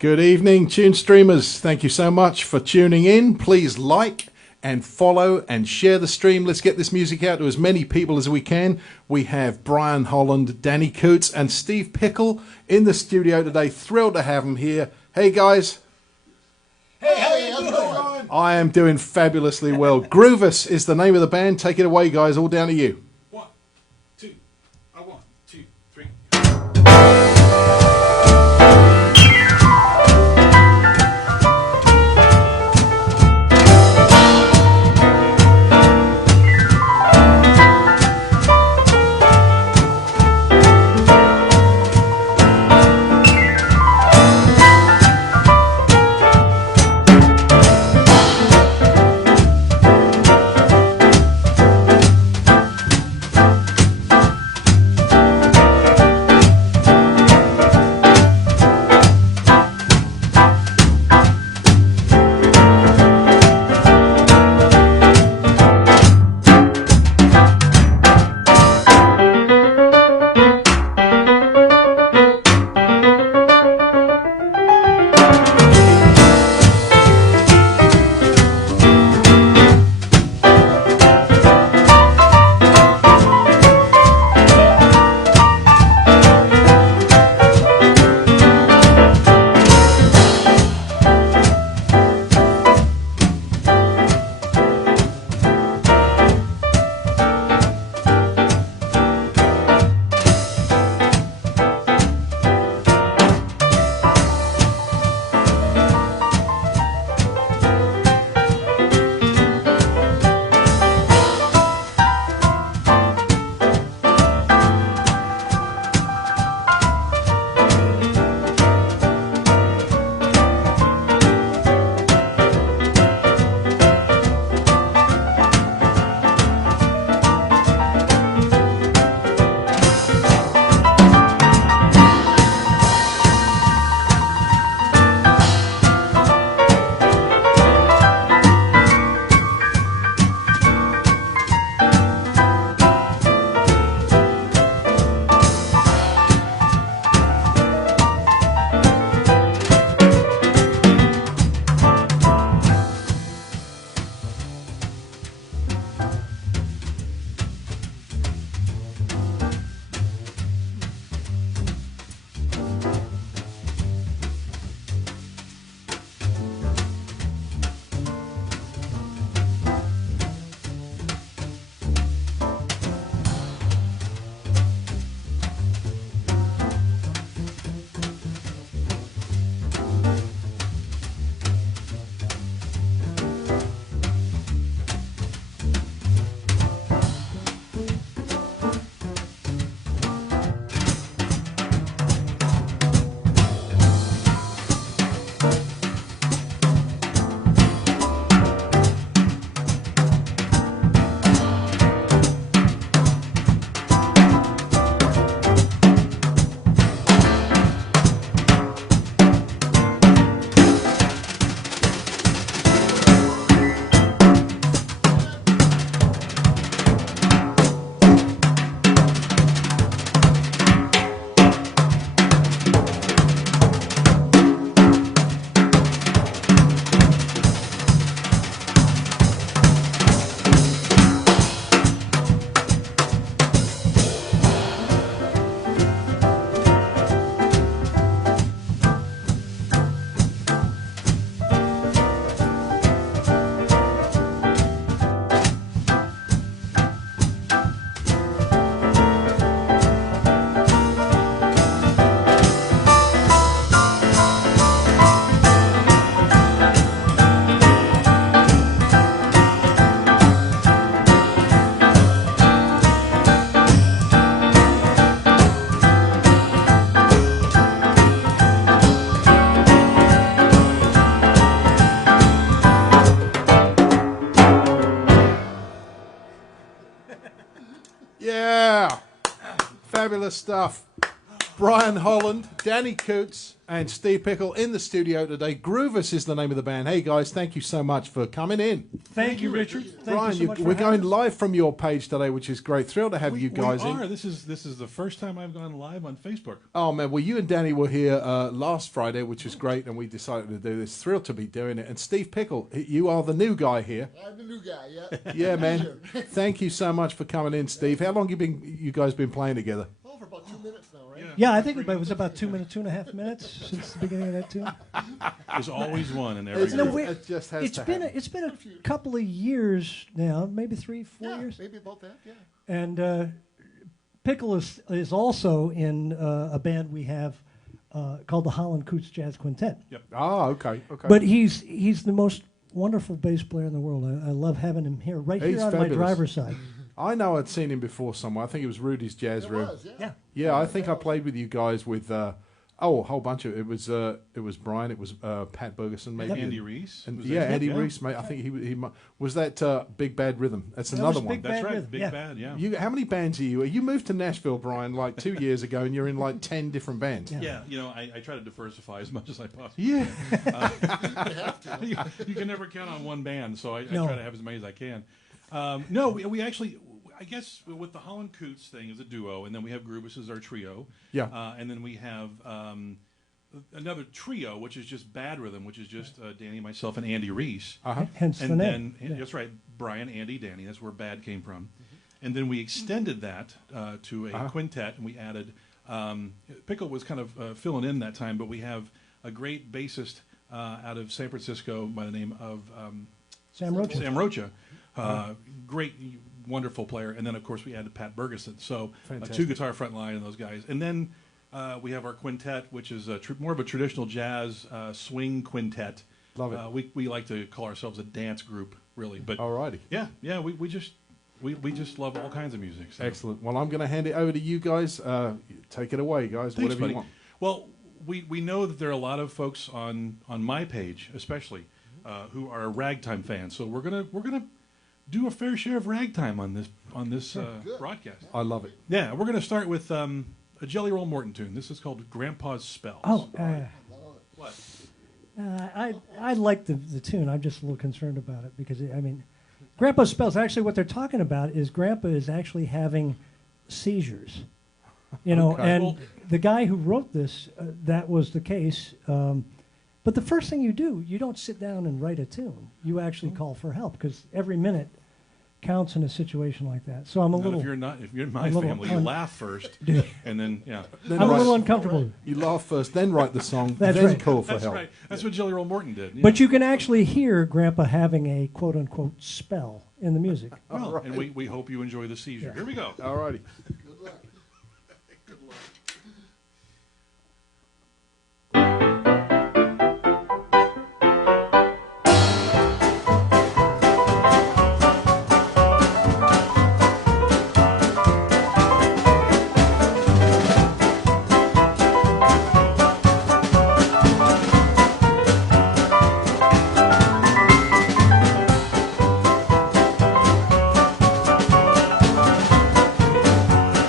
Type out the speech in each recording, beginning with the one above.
Good evening, Tune Streamers. Thank you so much for tuning in. Please like and follow and share the stream. Let's get this music out to as many people as we can. We have Brian Holland, Danny Coots, and Steve Pikal in the studio today. Thrilled to have them here. Hey, guys. Hey, how's it going? I am doing fabulously well. Groovus is the name of the band. Take it away, guys. All down to you. 1, 2, 1, 2, 3. Yeah. Fabulous stuff. Brian Holland, Danny Coots, and Steve Pikal in the studio today. Groovus is the name of the band. Hey guys, thank you so much for coming in. Thank you, Richard. Brian, Thank you so much we're for going having us. live from your page today, which is great. Thrilled to have you guys we in. are. This is the first time I've gone live on Facebook. Oh man, well you and Danny were here last Friday, which was great, and we decided to do this. Thrilled to be doing it. And Steve Pikal, you are the new guy here. I'm the new guy, yeah. Yeah, man. Thank you so much for coming in, Steve. How long you guys been playing together? Oh, for about 2 minutes now, right? Yeah, I think it was about 2 minutes, 2.5 minutes since the beginning of that tune. There's always one in every No, group. it just has It's to been happen. it's been a couple of years now, maybe 3, 4 Yeah, years. maybe about that, yeah. And Pikal is also in a band we have called the Holland Coots Jazz Quintet. Yep. Ah, okay. But he's the most wonderful bass player in the world. I love having him here, right He's here on fabulous. my driver's side. I know I'd seen him before somewhere. I think it was Rudy's Jazz It Room. was, yeah. Yeah. Yeah, I think I played with you guys with a whole bunch of it was Brian, it was Pat Bergeson, maybe Andy Reese. and was yeah, that- Andy Reese, mate. I think he was that Big Bad Rhythm. That's That another was one. Big That's Bad right. Rhythm, Big yeah. Bad. Yeah. How many bands are you? You moved to Nashville, Brian, like 2 years ago, and you're in like 10 different bands. Yeah. Yeah, you know, I try to diversify as much as I possibly Yeah. can. You can never count on one band, so I No. try to have as many as I can. No, we actually, I guess with the Holland Coots thing as a duo, and then we have Groovus as our trio. Yeah. And then we have another trio, which is just Bad Rhythm, which is just Danny, myself, and Andy Reese. Uh-huh. Hence the And name. then, that's right, Brian, Andy, Danny. That's where Bad came from. And then we extended that to a quintet, and we added. Pikal was kind of filling in that time, but we have a great bassist out of San Francisco by the name of Sam Roach. Sam Rocha. Great, wonderful player. And then, of course, we added Pat Bergeson. So a Fantastic. 2-guitar front line and those guys. And then we have our quintet, which is more of a traditional jazz swing quintet. Love it. We like to call ourselves a dance group, really. But Alrighty. yeah, we just love all kinds of music. So. Excellent. Well, I'm going to hand it over to you guys. Take it away, guys. Thanks, Whatever buddy. you want. Well, we know that there are a lot of folks on my page, especially, who are Ragtime fans. So we're gonna do a fair share of Ragtime on this broadcast. I love it. Yeah, we're gonna start with a Jelly Roll Morton tune. This is called Grandpa's Spells. Oh, What? I like the tune. I'm just a little concerned about it because, I mean, Grandpa's spells, actually what they're talking about is Grandpa is actually having seizures. You know, Okay. and Well- the guy who wrote this, that was the case. But the first thing you do, you don't sit down and write a tune. You actually call for help because every minute counts in a situation like that. So I'm a Not little, if you're in my a little family, you laugh first, and then Then I'm a write- little uncomfortable. You laugh first, then write the song, That's then right. call for that's help. right. That's what Jelly Roll Morton did. Yeah. But you can actually hear Grandpa having a quote unquote spell in the music. well, and we hope you enjoy the seizure. Yeah. Here we go. Alrighty. Good luck. Good luck. Grandpa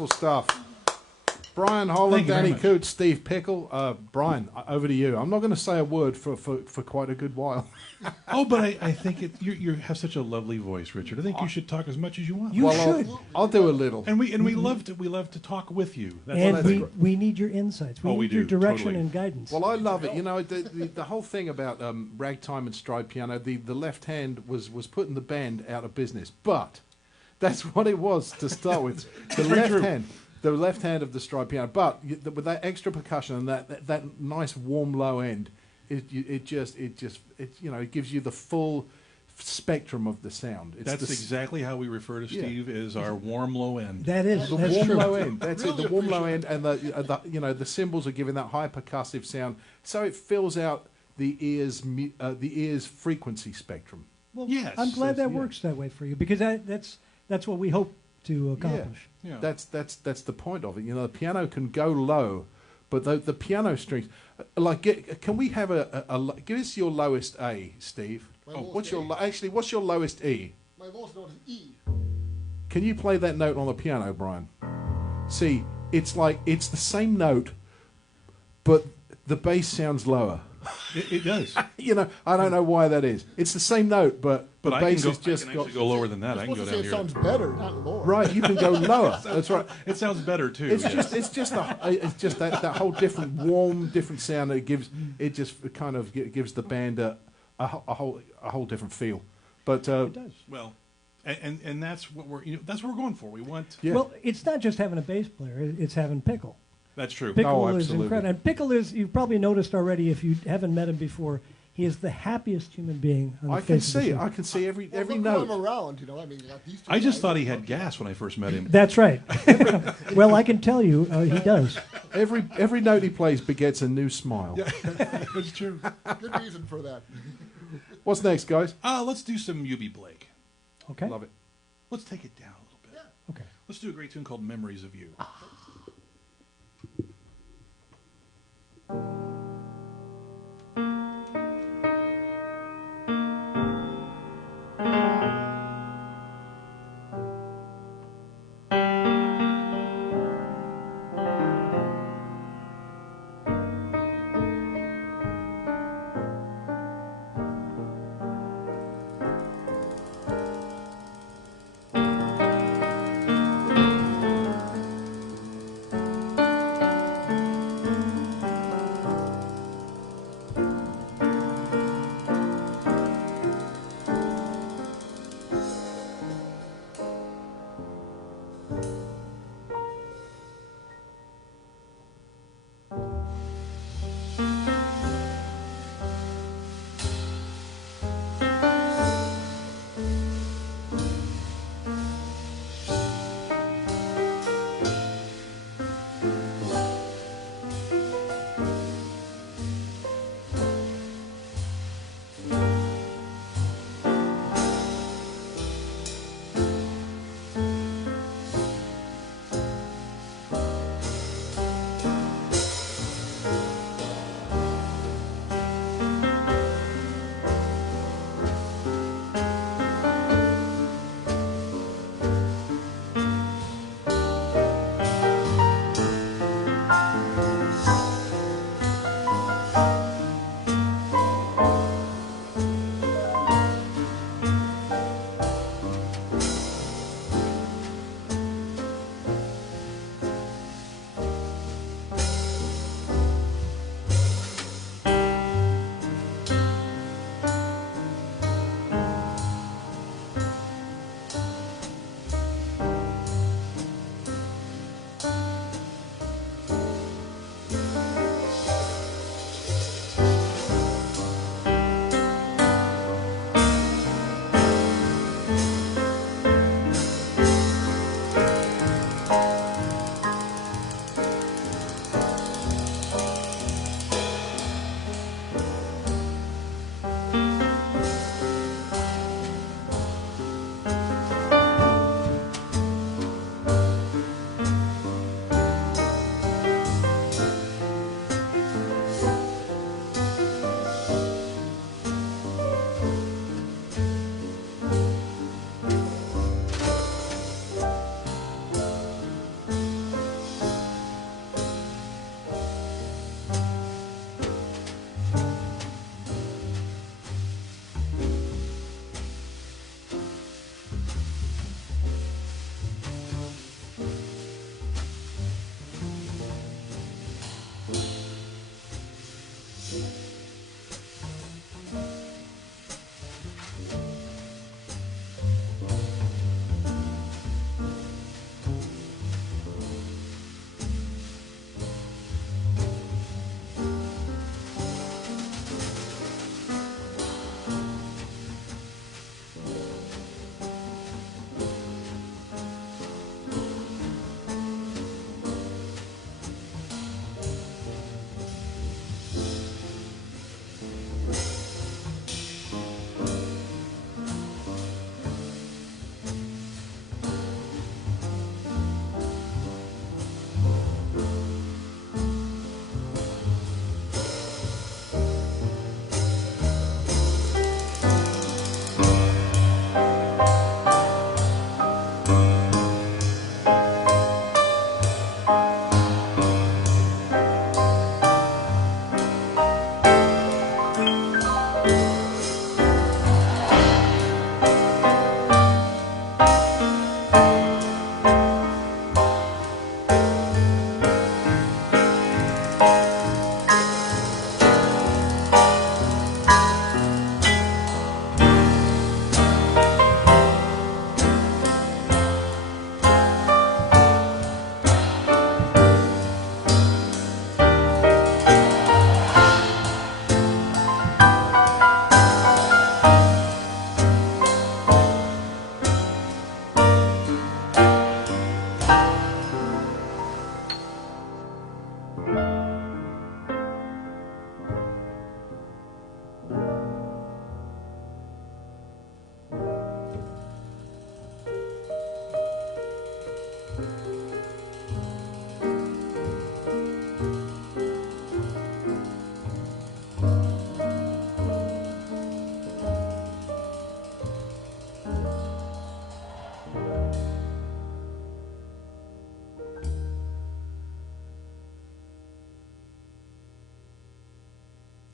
Beautiful stuff. Brian Holland, Thank you very Danny much. Coots, Steve Pikal. Brian, over to you. I'm not going to say a word for quite a good while. Oh, but I think you have such a lovely voice, Richard. I think you should talk as much as you want. You should. I'll do a little. And we love to talk with you. And we need your insights. We Oh, we need your do, direction totally. and guidance. Well, I love it. You know, the whole thing about ragtime and stride piano, the left hand was putting the band out of business. But that's what it was to start with. The left hand of the stride piano. But with that extra percussion and that nice warm low end, it gives you the full spectrum of the sound. That's exactly how we refer to Steve as our warm low end. That's warm true. low end. That's Really it. The warm low end, and the cymbals are giving that high percussive sound, so it fills out the ear's frequency spectrum. Well, Yes. I'm glad that Yeah. works that way for you because that's what we hope to accomplish. Yeah. That's the point of it. You know, the piano can go low, but the piano strings, can we have give us your lowest A, Steve? My lowest What's your A? what's your lowest E? My lowest note is E. Can you play that note on the piano, Brian? See, it's the same note, but the bass sounds lower. It does. You know, I don't know why that is. It's the same note, but the But bass I is can just actually go lower than that. I can Supposed go to say down it here. sounds better, not lower. right. You can go lower. That's right. It sounds better too. It's yes. just that whole different warm, different sound that it gives. It just kind of gives the band a whole different feel. But It does. Well, and that's what we're going for. We want. yeah. Well, it's not just having a bass player; it's having Pikal. That's true. Pikal is absolutely. incredible. And Pikal is, you've probably noticed already if you haven't met him before, he is the happiest human being on the I can face of the see. earth. I can see every Well, look note. I'm around, you know. I mean, you got these two I just guys. thought he had gas when I first met him. That's right. Well, I can tell you, he does. Every note he plays begets a new smile. That's true. Good reason for that. What's next, guys? Let's do some Yubi Blake. Okay. Love it. Let's take it down a little bit. Okay. Let's do a great tune called "Memories of You."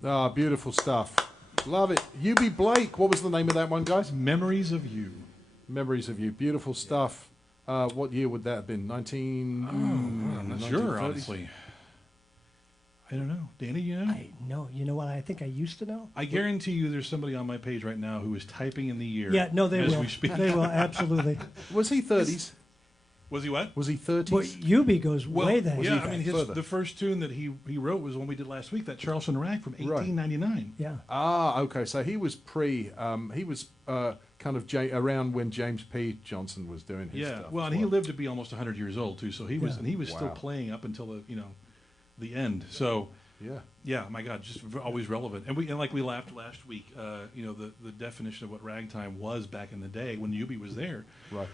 Ah, beautiful stuff. Love it. UB Blake, what was the name of that one, guys? Memories of You. Memories of You. Beautiful stuff. What year would that have been? I'm not sure, 1930s? honestly. I don't know. Danny, you know? I know. You know what? I think I used to know. I guarantee you there's somebody on my page right now who is typing in the year. Yeah, no, they as will. we speak. They will, absolutely. Was he 30s? Was he what? Was he 30s? Well, Yubi goes way back. Yeah, he I mean, further? the first tune that he wrote was one we did last week, that Charleston Rag from 1899. Yeah. Ah, okay. So he was kind of around when James P. Johnson was doing his stuff. Well, as and he lived to be almost 100 years old too, so he was Yeah. and he was still Wow. playing up until the end. So yeah. my God, just always relevant. And like we laughed last week, the definition of what ragtime was back in the day when Yubi was there. Right.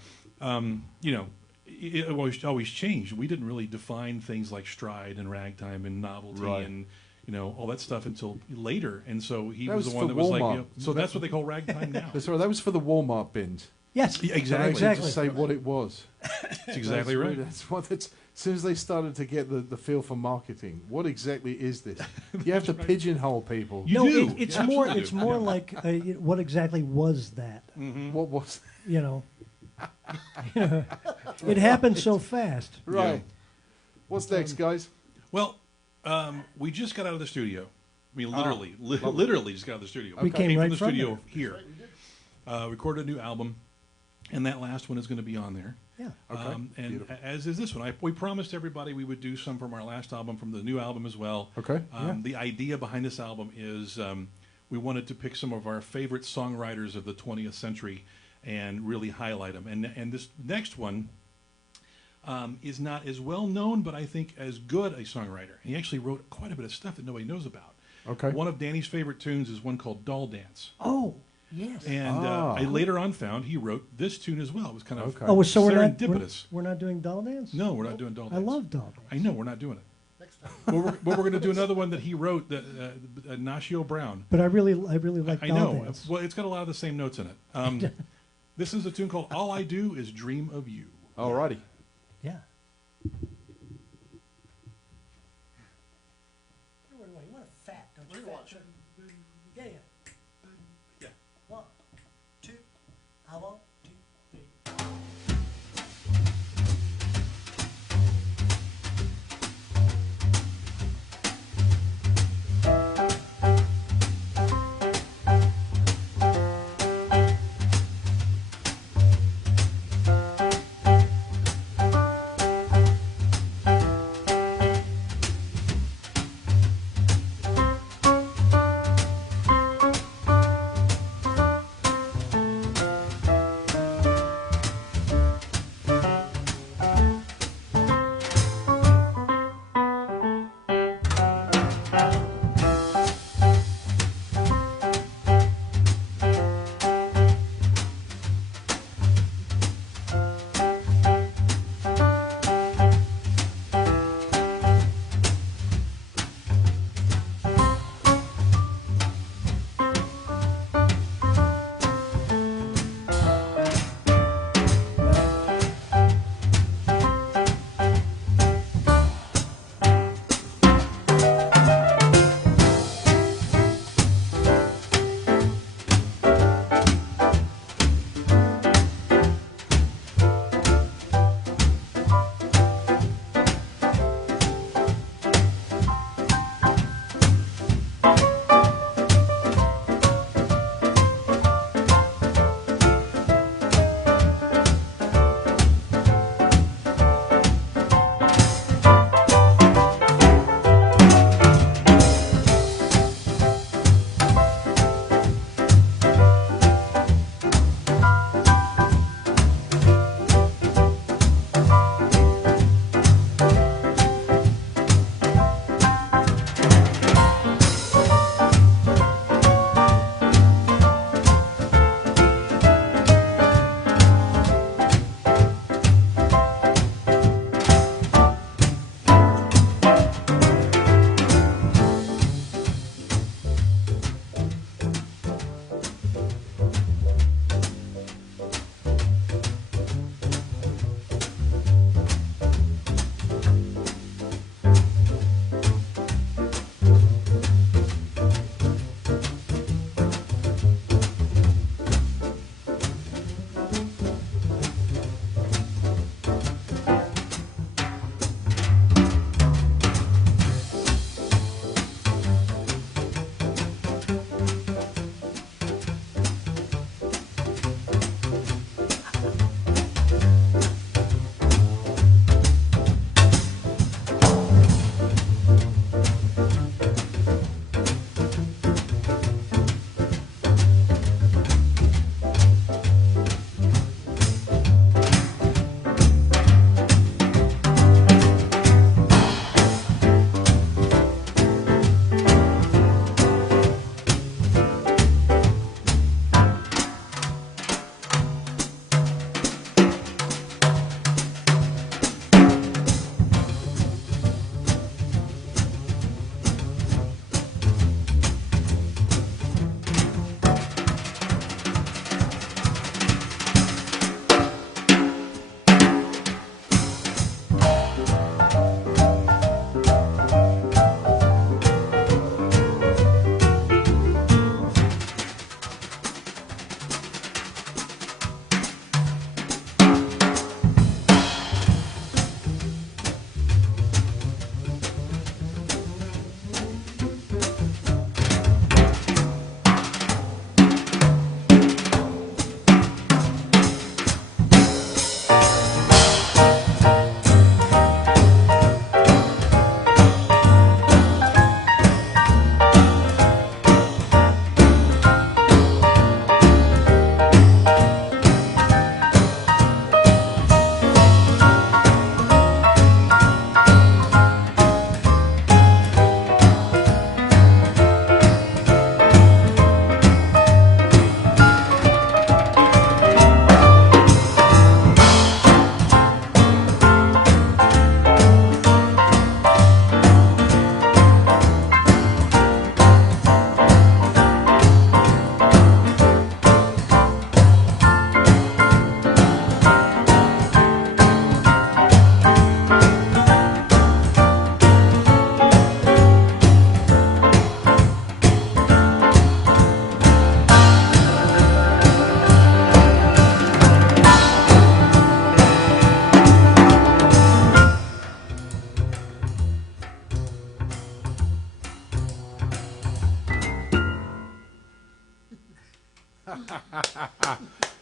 It always changed. We didn't really define things like stride and ragtime and novelty Right. and all that stuff until later. And so he That was was the one for that was like, Walmart. so that's what they call ragtime now. That's right. That was for the Walmart bins. Yes. Yeah, exactly. Exactly. To say what it was. That's exactly That's right. That's what. As soon as they started to get the feel for marketing, what exactly is this? You have to pigeonhole people. You no, do. it's You more. absolutely It's do. more like what exactly was that? What was? You know. It happened so fast. Right. Yeah. What's next, guys? Well, we just got out of the studio. I mean, literally just got out of the studio. We came right from the from studio here. Recorded a new album, and that last one is going to be on there. Yeah. Okay. And Beautiful. as is this one. We promised everybody we would do some from our last album, from the new album as well. Okay. The idea behind this album is we wanted to pick some of our favorite songwriters of the 20th century and really highlight them. And this next one is not as well known, but I think as good a songwriter. He actually wrote quite a bit of stuff that nobody knows about. Okay. One of Danny's favorite tunes is one called Doll Dance. Oh, yes. And I later on found he wrote this tune as well. It was kind of Okay. Oh, so serendipitous. we're not doing doll dance? No, we're not doing Doll Dance. I love doll dance. I know, we're not doing it. Next time. But we're going to do another one that he wrote, Nashville Brown. But I really like I doll know. dance. Well, it's got a lot of the same notes in it. This is a tune called All I Do Is Dream of You. Alrighty. Yeah. You want a fat, don't you? Rewatch. Yeah. Yeah. 1, 2, I want 2, 3.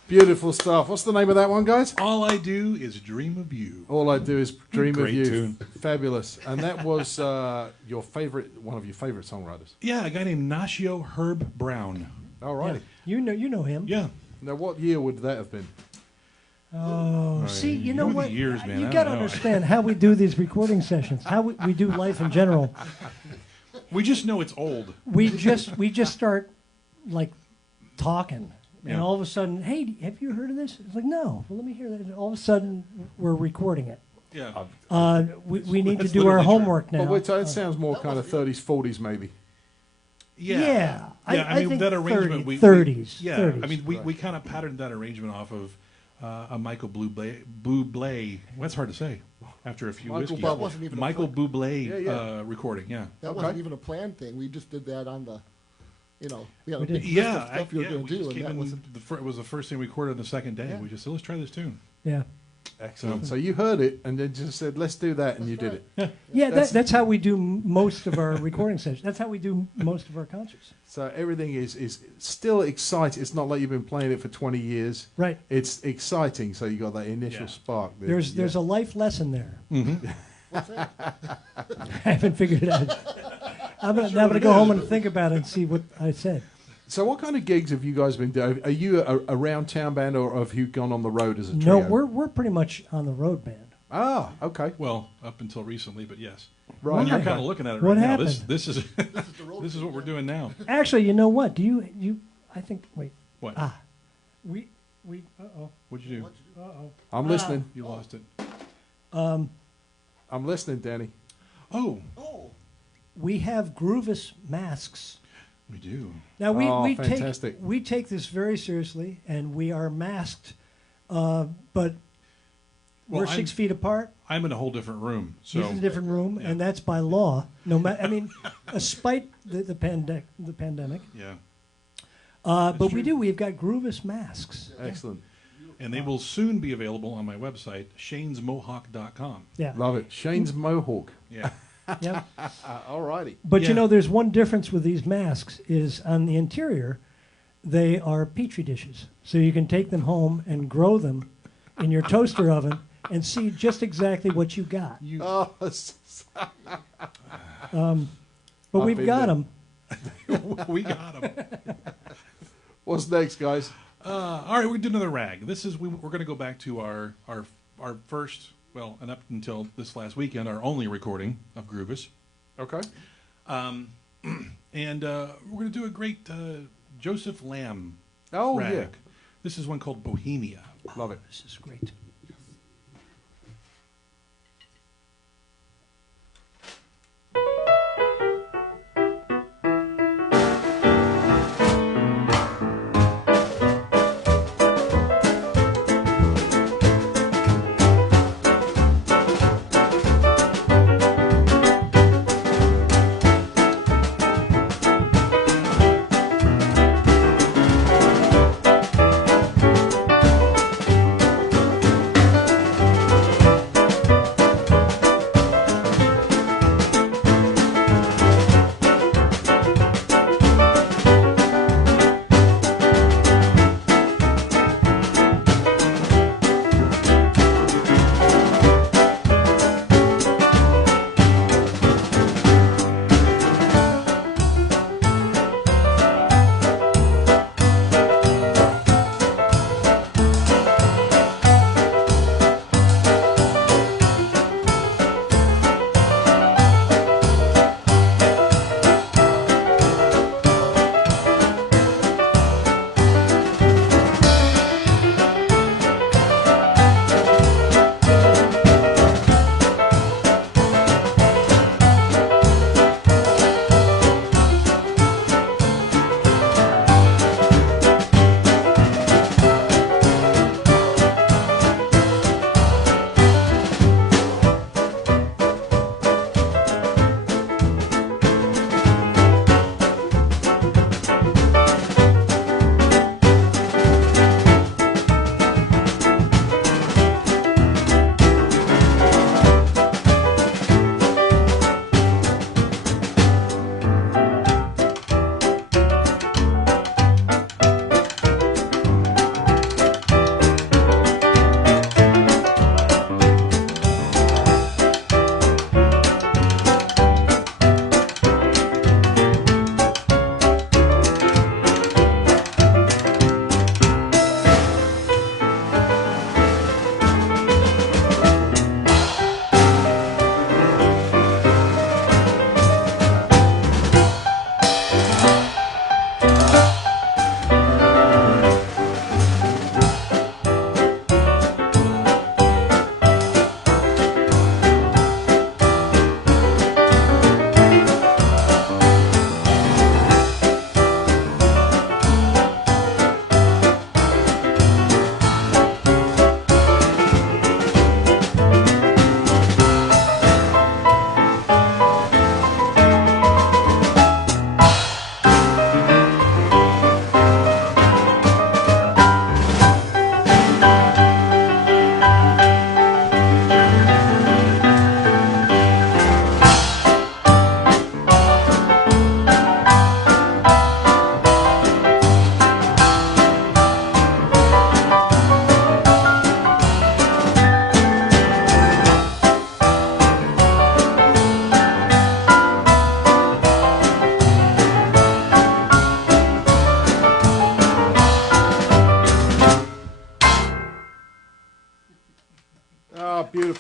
Beautiful stuff. What's the name of that one, guys? All I Do Is Dream of You. All I Do Is Dream of Great You. tune. Fabulous. And that was one of your favorite songwriters. Yeah, a guy named Nashville Herb Brown. All right. Yeah. You know him. Yeah. Now, what year would that have been? Oh, see, you know the what? years, man. You I got to don't know. understand how we do these recording sessions, how we do life in general. We just know it's old. We just start like talking, and Yeah. all of a sudden, hey, have you heard of this? It's like, no. Well, let me hear that. And all of a sudden, we're recording it. Yeah. We need to That's do our literally homework now. But wait, it sounds more kind of 30s, 40s, maybe. Yeah. I mean, think that arrangement. 30s. Yeah. 30s. I mean, we kind of patterned that arrangement off of a Michael Bublé. That's hard to say after a few Michael whiskeys. That wasn't even Michael a Bublé recording. Yeah. that wasn't even a planned thing. We just did that on the, We big did. list of Yeah, stuff you were going we to just do, and came that in wasn't. it was the first thing we recorded on the second day. Yeah. We just said, let's try this tune. Yeah. Excellent. So you heard it and then just said, let's do that, and you did it. Yeah, that's how we do most of our recording sessions. That's how we do most of our concerts. So everything is still exciting. It's not like you've been playing it for 20 years. Right. It's exciting, so you got that initial Yeah. spark. There's a life lesson there. What's that? I haven't figured it out. I'm going to go home and think about it and see what I said. So what kind of gigs have you guys been doing? Are you a round town band, or have you gone on the road as a trio? No, we're pretty much on the road band. Ah, okay. Well, up until recently, but yes. Right. And you're Why? kind of looking at it What right happened? now. This is this is what we're doing now. Actually, you know what? Do you? I think. Wait. What? We. What'd you do? I'm listening. You lost it. I'm listening, Danny. Oh, We have Groovus masks. we do. Now we fantastic. take this very seriously, and we are masked, but we're 6 feet apart. I'm in a whole different room. So He's in a different room, yeah. and that's by law. No matter, I mean, despite the pandemic. yeah. But true. we've got Groovus masks. Excellent. And they will soon be available on my website, shanesmohawk.com. Yeah. Love it. Shane's Mohawk. Yeah. Yeah. All righty. But Yeah. there's one difference with these masks is on the interior, they are petri dishes. So you can take them home and grow them in your toaster oven and see just exactly what you got. Oh, But I've we've been got there. them. We got them. what's next, guys? All right, we're doing another rag. This is we're going to go back to our first, well, and up until this last weekend, our only recording of Groovus. Okay. And we're going to do a great Joseph Lamb Oh, rag. yeah. This is one called Bohemia. Love it. This is great.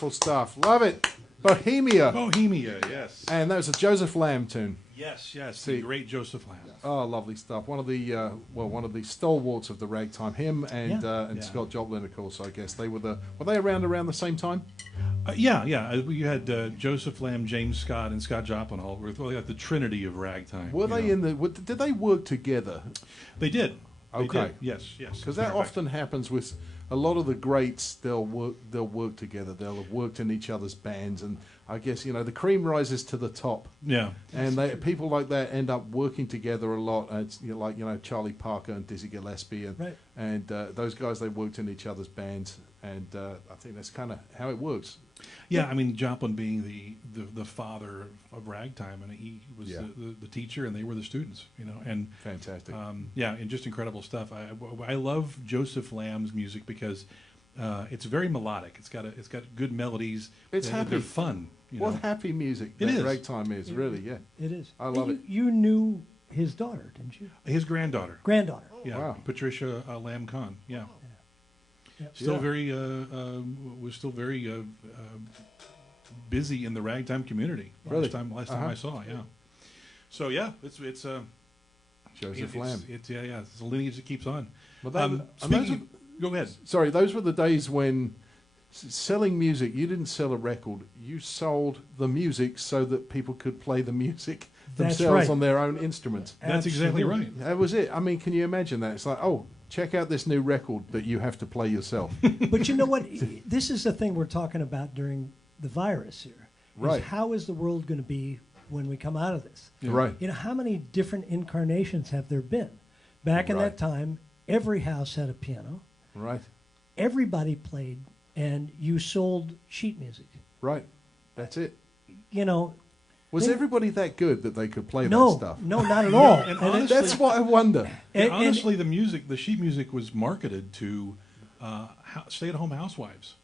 Beautiful stuff. Love it. Bohemia. Bohemia, yes. And that was a Joseph Lamb tune. Yes, yes. See. The great Joseph Lamb. Oh, lovely stuff. One of the stalwarts of the ragtime. Him and Yeah. Scott Joplin, of course. I guess they were they around the same time? Yeah. You had Joseph Lamb, James Scott, and Scott Joplin all were like the trinity of ragtime. Were they did they work together? They did. They Okay. did. Yes. Because that often happens with a lot of the greats. They'll work together. They'll have worked in each other's bands, and I guess the cream rises to the top. Yeah. And people like that end up working together a lot. It's Charlie Parker and Dizzy Gillespie, and those guys, they worked in each other's bands, and I think that's kind of how it works. Yeah, I mean, Joplin being the father of ragtime, and he was the teacher, and they were the students, and fantastic. And just incredible stuff. I love Joseph Lamb's music because it's very melodic. It's got good melodies. It's happy. They're fun. What happy music it is. Ragtime is, really, yeah. It is. I love it. You knew his daughter, didn't you? His granddaughter. Granddaughter. Yeah, wow. Patricia Lamb Kahn. Yeah. Yeah. Still very was still very busy in the ragtime community. Really? Last time I saw, yeah. So yeah, it's Joseph Lamb. It's the lineage that keeps on. Well, Go ahead. Sorry, those were the days when selling music, you didn't sell a record, you sold the music so that people could play the music themselves on their own instruments. That's exactly right. That was it. I mean, can you imagine that? It's like, oh, check out this new record that you have to play yourself. But you know what? This is the thing we're talking about during the virus here. Right. How is the world going to be when we come out of this? Yeah. Right. How many different incarnations have there been? Back in that time, every house had a piano. Right. Everybody played, and you sold sheet music. Right. That's it. Was everybody that good that they could play that stuff? No, not at all. And honestly, that's what I wonder. And honestly, the sheet music was marketed to stay-at-home housewives.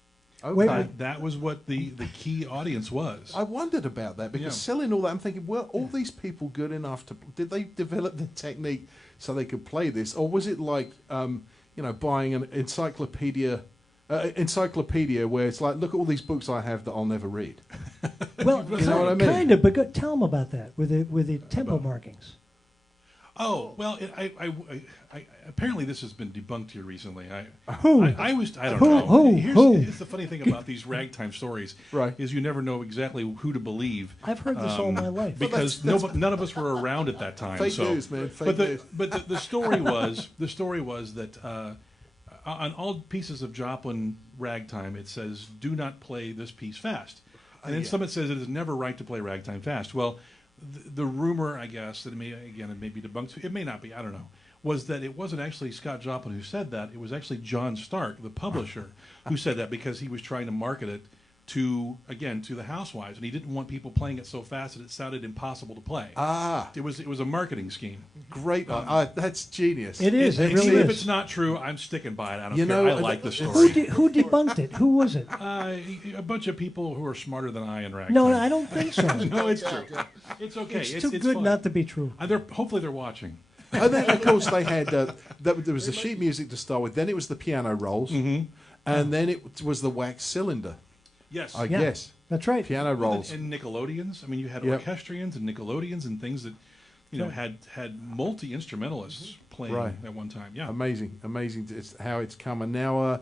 Okay. That was what the key audience was. I wondered about that because selling all that, I'm thinking, well, all these people good enough to... Did they develop the technique so they could play this? Or was it like, buying an encyclopedia where it's like, look at all these books I have that I'll never read? Well, you know what I mean? Kind of, but tell them about that with the tempo markings. Oh well, apparently this has been debunked here recently. I don't know. Here's the funny thing about these ragtime stories, right? Is you never know exactly who to believe. I've heard this all my life because none of us were around at that time. Fake news, man. Fake news. But the story was that on all pieces of Joplin ragtime it says do not play this piece fast, and then some it says it is never right to play ragtime fast. Well. The rumor, I guess, that it may be debunked. It may not be. I don't know. Was that it wasn't actually Scott Joplin who said that? It was actually John Stark, the publisher, who said that because he was trying to market it to the housewives, and he didn't want people playing it so fast that it sounded impossible to play. It was a marketing scheme. Great, that's genius. It is. It really is. If is. it's not true, I'm sticking by it. I don't care. I like the story. Who debunked it? Who was it? A bunch of people who are smarter than I in ragtime. No, I don't think so. No, it's true. It's okay. It's too good fun. not to be true. Hopefully they're watching. And then, of course, they had there was the sheet music to start with. Then it was the piano rolls, and then it was the wax cylinder. Yes, I guess that's right. Piano rolls and Nickelodeons. I mean, you had orchestrions and Nickelodeons and things that had multi instrumentalists playing at one time. Yeah, amazing. It's how it's come, and now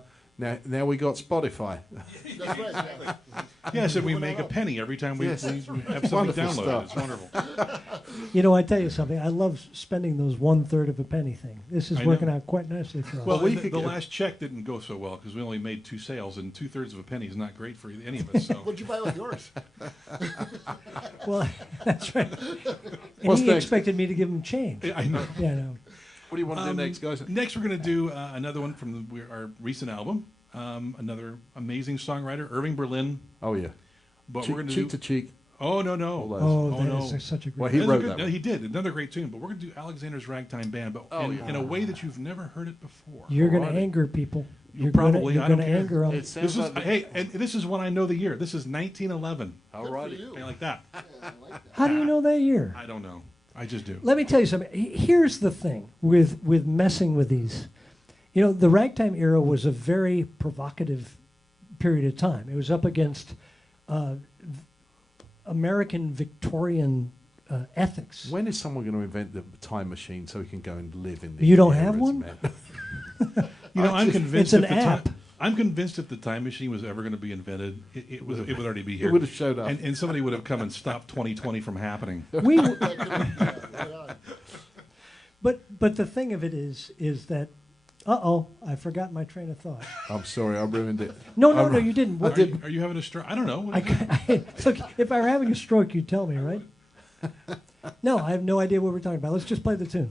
we got Spotify. That's right. Yes, and we make a penny every time we have something downloaded. It's wonderful. I tell you something. I love spending those 1/3 of a penny thing. This is working out quite nicely for us. Well, the last check didn't go so well because we only made 2 sales, and 2/3 of a penny is not great for any of us. So. What'd you buy with yours? Well, that's right. And he expected me to give him change. I know. Yeah, I know. What do you want to do next, guys? Next, we're going to do another one from our recent album. Another amazing songwriter, Irving Berlin. Oh yeah, but we're going to cheek to cheek. Oh no! That is such a great. Well, he wrote that. No, he did another great tune. But we're going to do Alexander's Ragtime Band, but in a way that you've never heard it before. You're going to anger people. You're probably going to anger them. And this is when I know the year. This is 1911. All righty, like that. How do you know that year? I don't know. I just do. Let me tell you something. Here's the thing with messing with these. The ragtime era was a very provocative period of time. It was up against American Victorian ethics. When is someone going to invent the time machine so we can go and live in the You don't era have it's one? meant? You know, I'm convinced It's an if the app. I'm convinced if the time machine was ever going to be invented, it would already be here. It would have showed up. and somebody would have come and stopped 2020 from happening. We, Right on. but the thing of it is that, I forgot my train of thought. I'm sorry, I ruined it. No, you didn't. I did. Are you having a stroke? I don't know. Look, if I were having a stroke, you'd tell me, right? No, I have no idea what we're talking about. Let's just play the tune.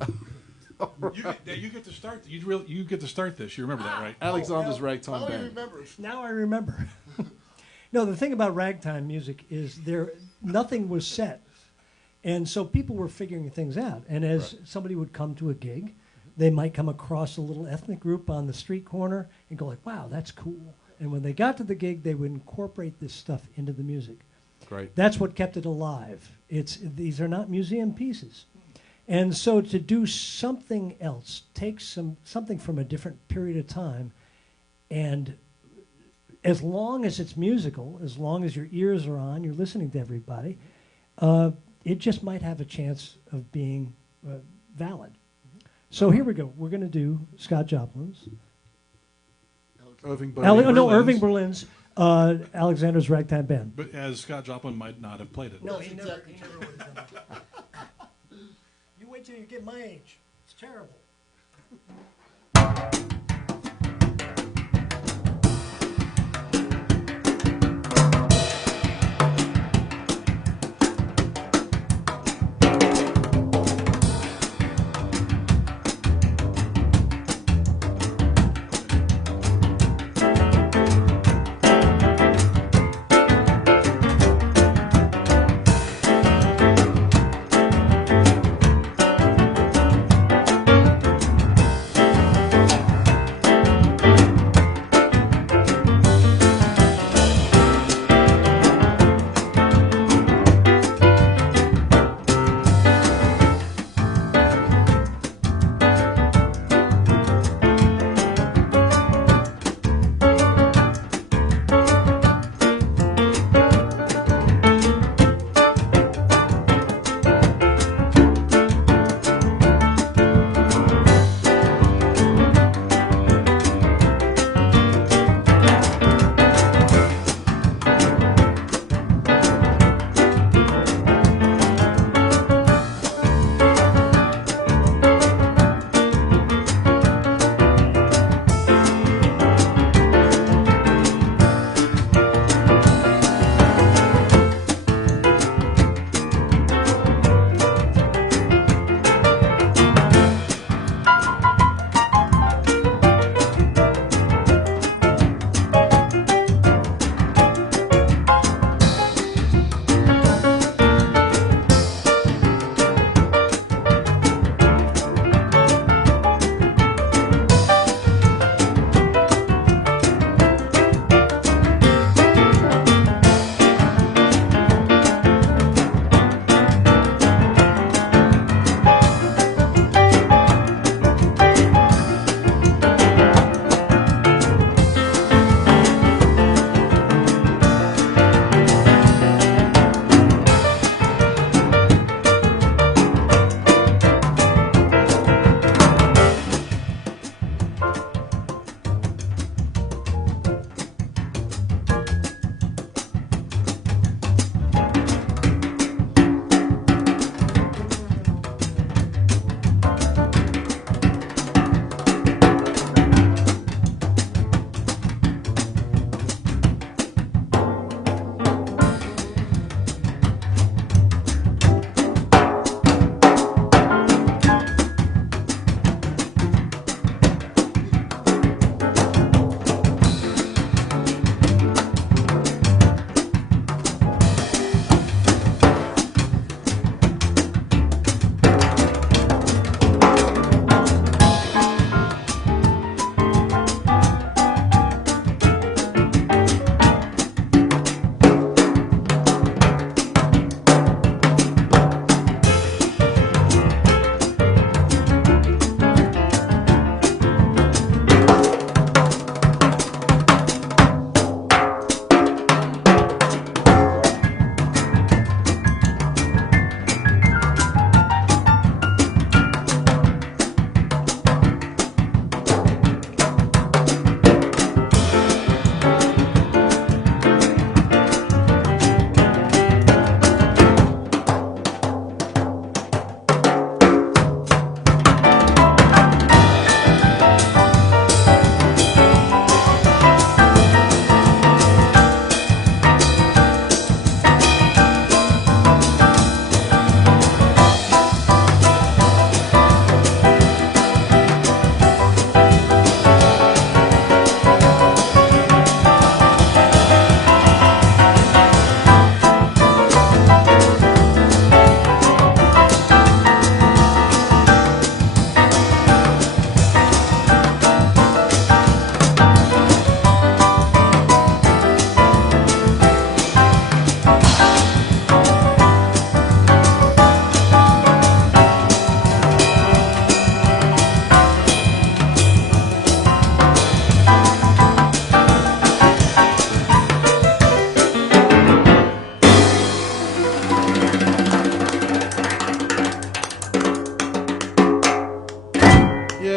You get to start. You get to start this. You remember that, right? Alexander's I Ragtime don't even Band. remember it. Now I remember. No, the thing about ragtime music is nothing was set. And so people were figuring things out. And as somebody would come to a gig, they might come across a little ethnic group on the street corner and go like, wow, that's cool. And when they got to the gig, they would incorporate this stuff into the music. Great. That's what kept it alive. These are not museum pieces. And so to do something else, take something from a different period of time, and as long as it's musical, as long as your ears are on, you're listening to everybody, it just might have a chance of being valid. So here we go. We're going to do Scott Joplin's. Irving Berlin. Irving Berlin's Alexander's Ragtime Band. But as Scott Joplin might not have played it. No, That's he exactly never would have done that. You wait till you get my age. It's terrible.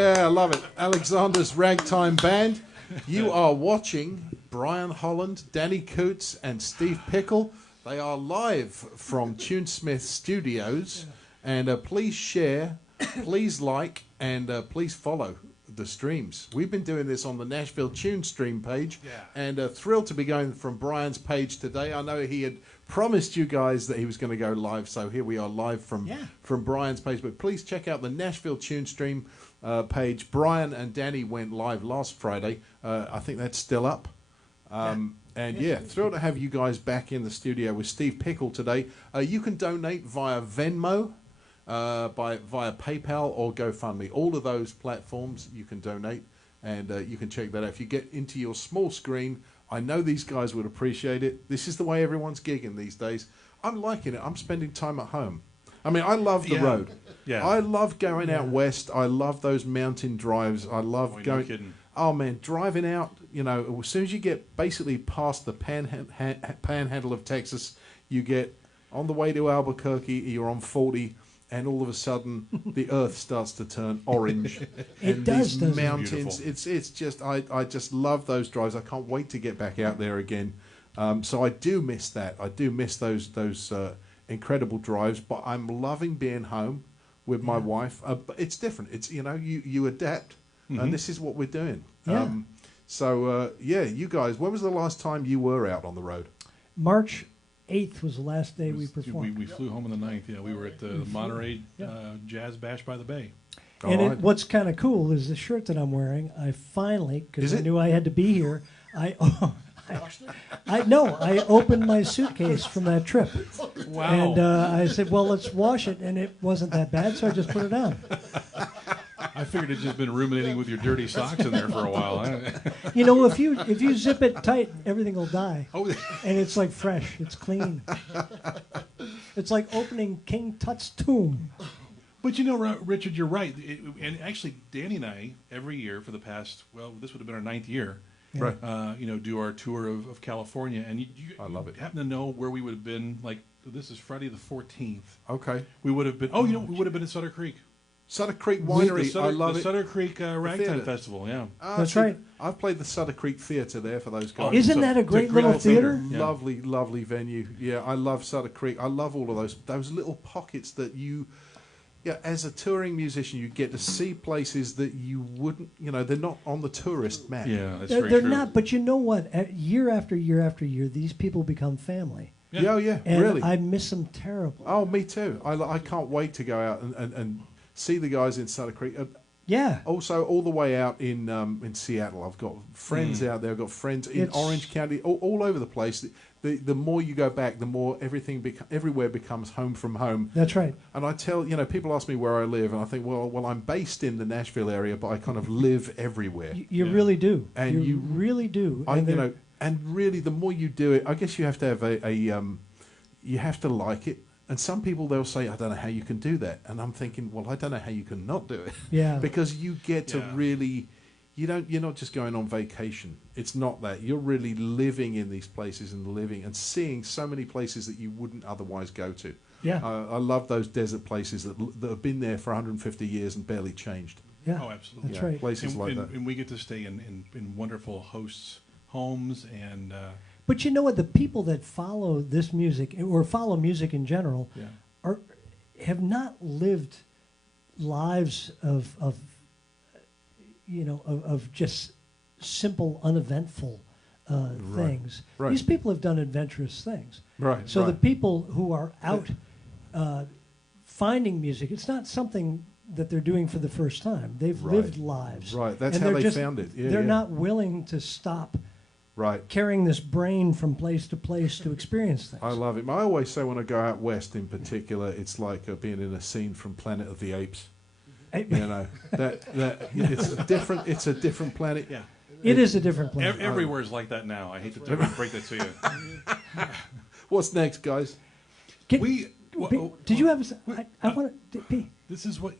Yeah, I love it. Alexander's Ragtime Band. You are watching Brian Holland, Danny Coots, and Steve Pikal. They are live from Tunesmith Studios. And please share, please like, and please follow the streams. We've been doing this on the Nashville Tune Stream page, and thrilled to be going from Brian's page today. I know he had promised you guys that he was going to go live, so here we are live from Brian's page. But please check out the Nashville Tune Stream page. Brian and Danny went live last Friday. I think that's still up. And thrilled to have you guys back in the studio with Steve Pikal today. You can donate via Venmo, via PayPal or GoFundMe. All of those platforms you can donate, and you can check that out. If you get into your small screen, I know these guys would appreciate it. This is the way everyone's gigging these days. I'm liking it. I'm spending time at home. I mean, I love the road. Yeah. I love going out west. I love those mountain drives. I love going. No kidding. Oh man, driving out. You know, as soon as you get basically past the panhandle of Texas, you get on the way to Albuquerque. You're on 40. And all of a sudden, the earth starts to turn orange. It does, these mountains. It's just I just love those drives. I can't wait to get back out there again. So I do miss that. I do miss those incredible drives. But I'm loving being home with my wife. But it's different. It's you adapt, and this is what we're doing. Yeah. You guys. When was the last time you were out on the road? March 8th was the last day we performed. We flew home on the 9th. Yeah, we were at the Monterey Jazz Bash by the Bay. And what's kind of cool is the shirt that I'm wearing. I finally, because I knew I had to be here, I opened my suitcase from that trip. Wow. And I said, well, let's wash it. And it wasn't that bad, so I just put it on. I figured it'd just been ruminating with your dirty socks in there for a while. You know, if you zip it tight, everything will die. Oh. And it's like fresh. It's clean. It's like opening King Tut's tomb. But you know, Richard, you're right. And actually, Danny and I, every year for the past, this would have been our 9th year, right? Do our tour of California. And I love it. Happen to know where we would have been, like, this is Friday the 14th. Okay. We would have been, we would have been in Sutter Creek. Sutter Creek Winery, I love the it. Sutter Creek Ragtime Festival, yeah. That's right. I've played the Sutter Creek Theatre there for those guys. Isn't that a great little theater? Yeah. Lovely, lovely venue. Yeah, I love Sutter Creek. I love all of those little pockets that as a touring musician, you get to see places that you wouldn't, they're not on the tourist map. Yeah, that's they're not, but you know what? Year after year after year, these people become family. Yeah, and really. I miss them terribly. Oh, me too. I can't wait to go out and see the guys in Sutter Creek. Also, all the way out in Seattle, I've got friends out there. I've got friends in Orange County, all over the place. The more you go back, the more everywhere becomes home from home. That's right. And I tell people ask me where I live, and I think, well, I'm based in the Nashville area, but I kind of live everywhere. You really do, and you really do. And really, the more you do it, I guess you have to have you have to like it. And some people, they'll say, I don't know how you can do that. And I'm thinking, well, I don't know how you can not do it. Yeah. Because you get to really, you're not just going on vacation. It's not that. You're really living in these places and seeing so many places that you wouldn't otherwise go to. Yeah. I love those desert places that have been there for 150 years and barely changed. Yeah. Oh, absolutely. That's right. Places like that. And we get to stay in wonderful hosts' homes and... But you know what? The people that follow this music or follow music in general have not lived lives of just simple, uneventful things. Right. These people have done adventurous things. Right. So the people who are out finding music, it's not something that they're doing for the first time. They've lived lives. Right. That's how they found it. Yeah, they're not willing to stop. Right. Carrying this brain from place to place to experience things. I love it. I always say when I go out west in particular, it's like being in a scene from Planet of the Apes. It's a different planet. Yeah. It is a different planet. Everywhere's like that now. I hate to break that to you. What's next, guys? Did you have I want to... This is what...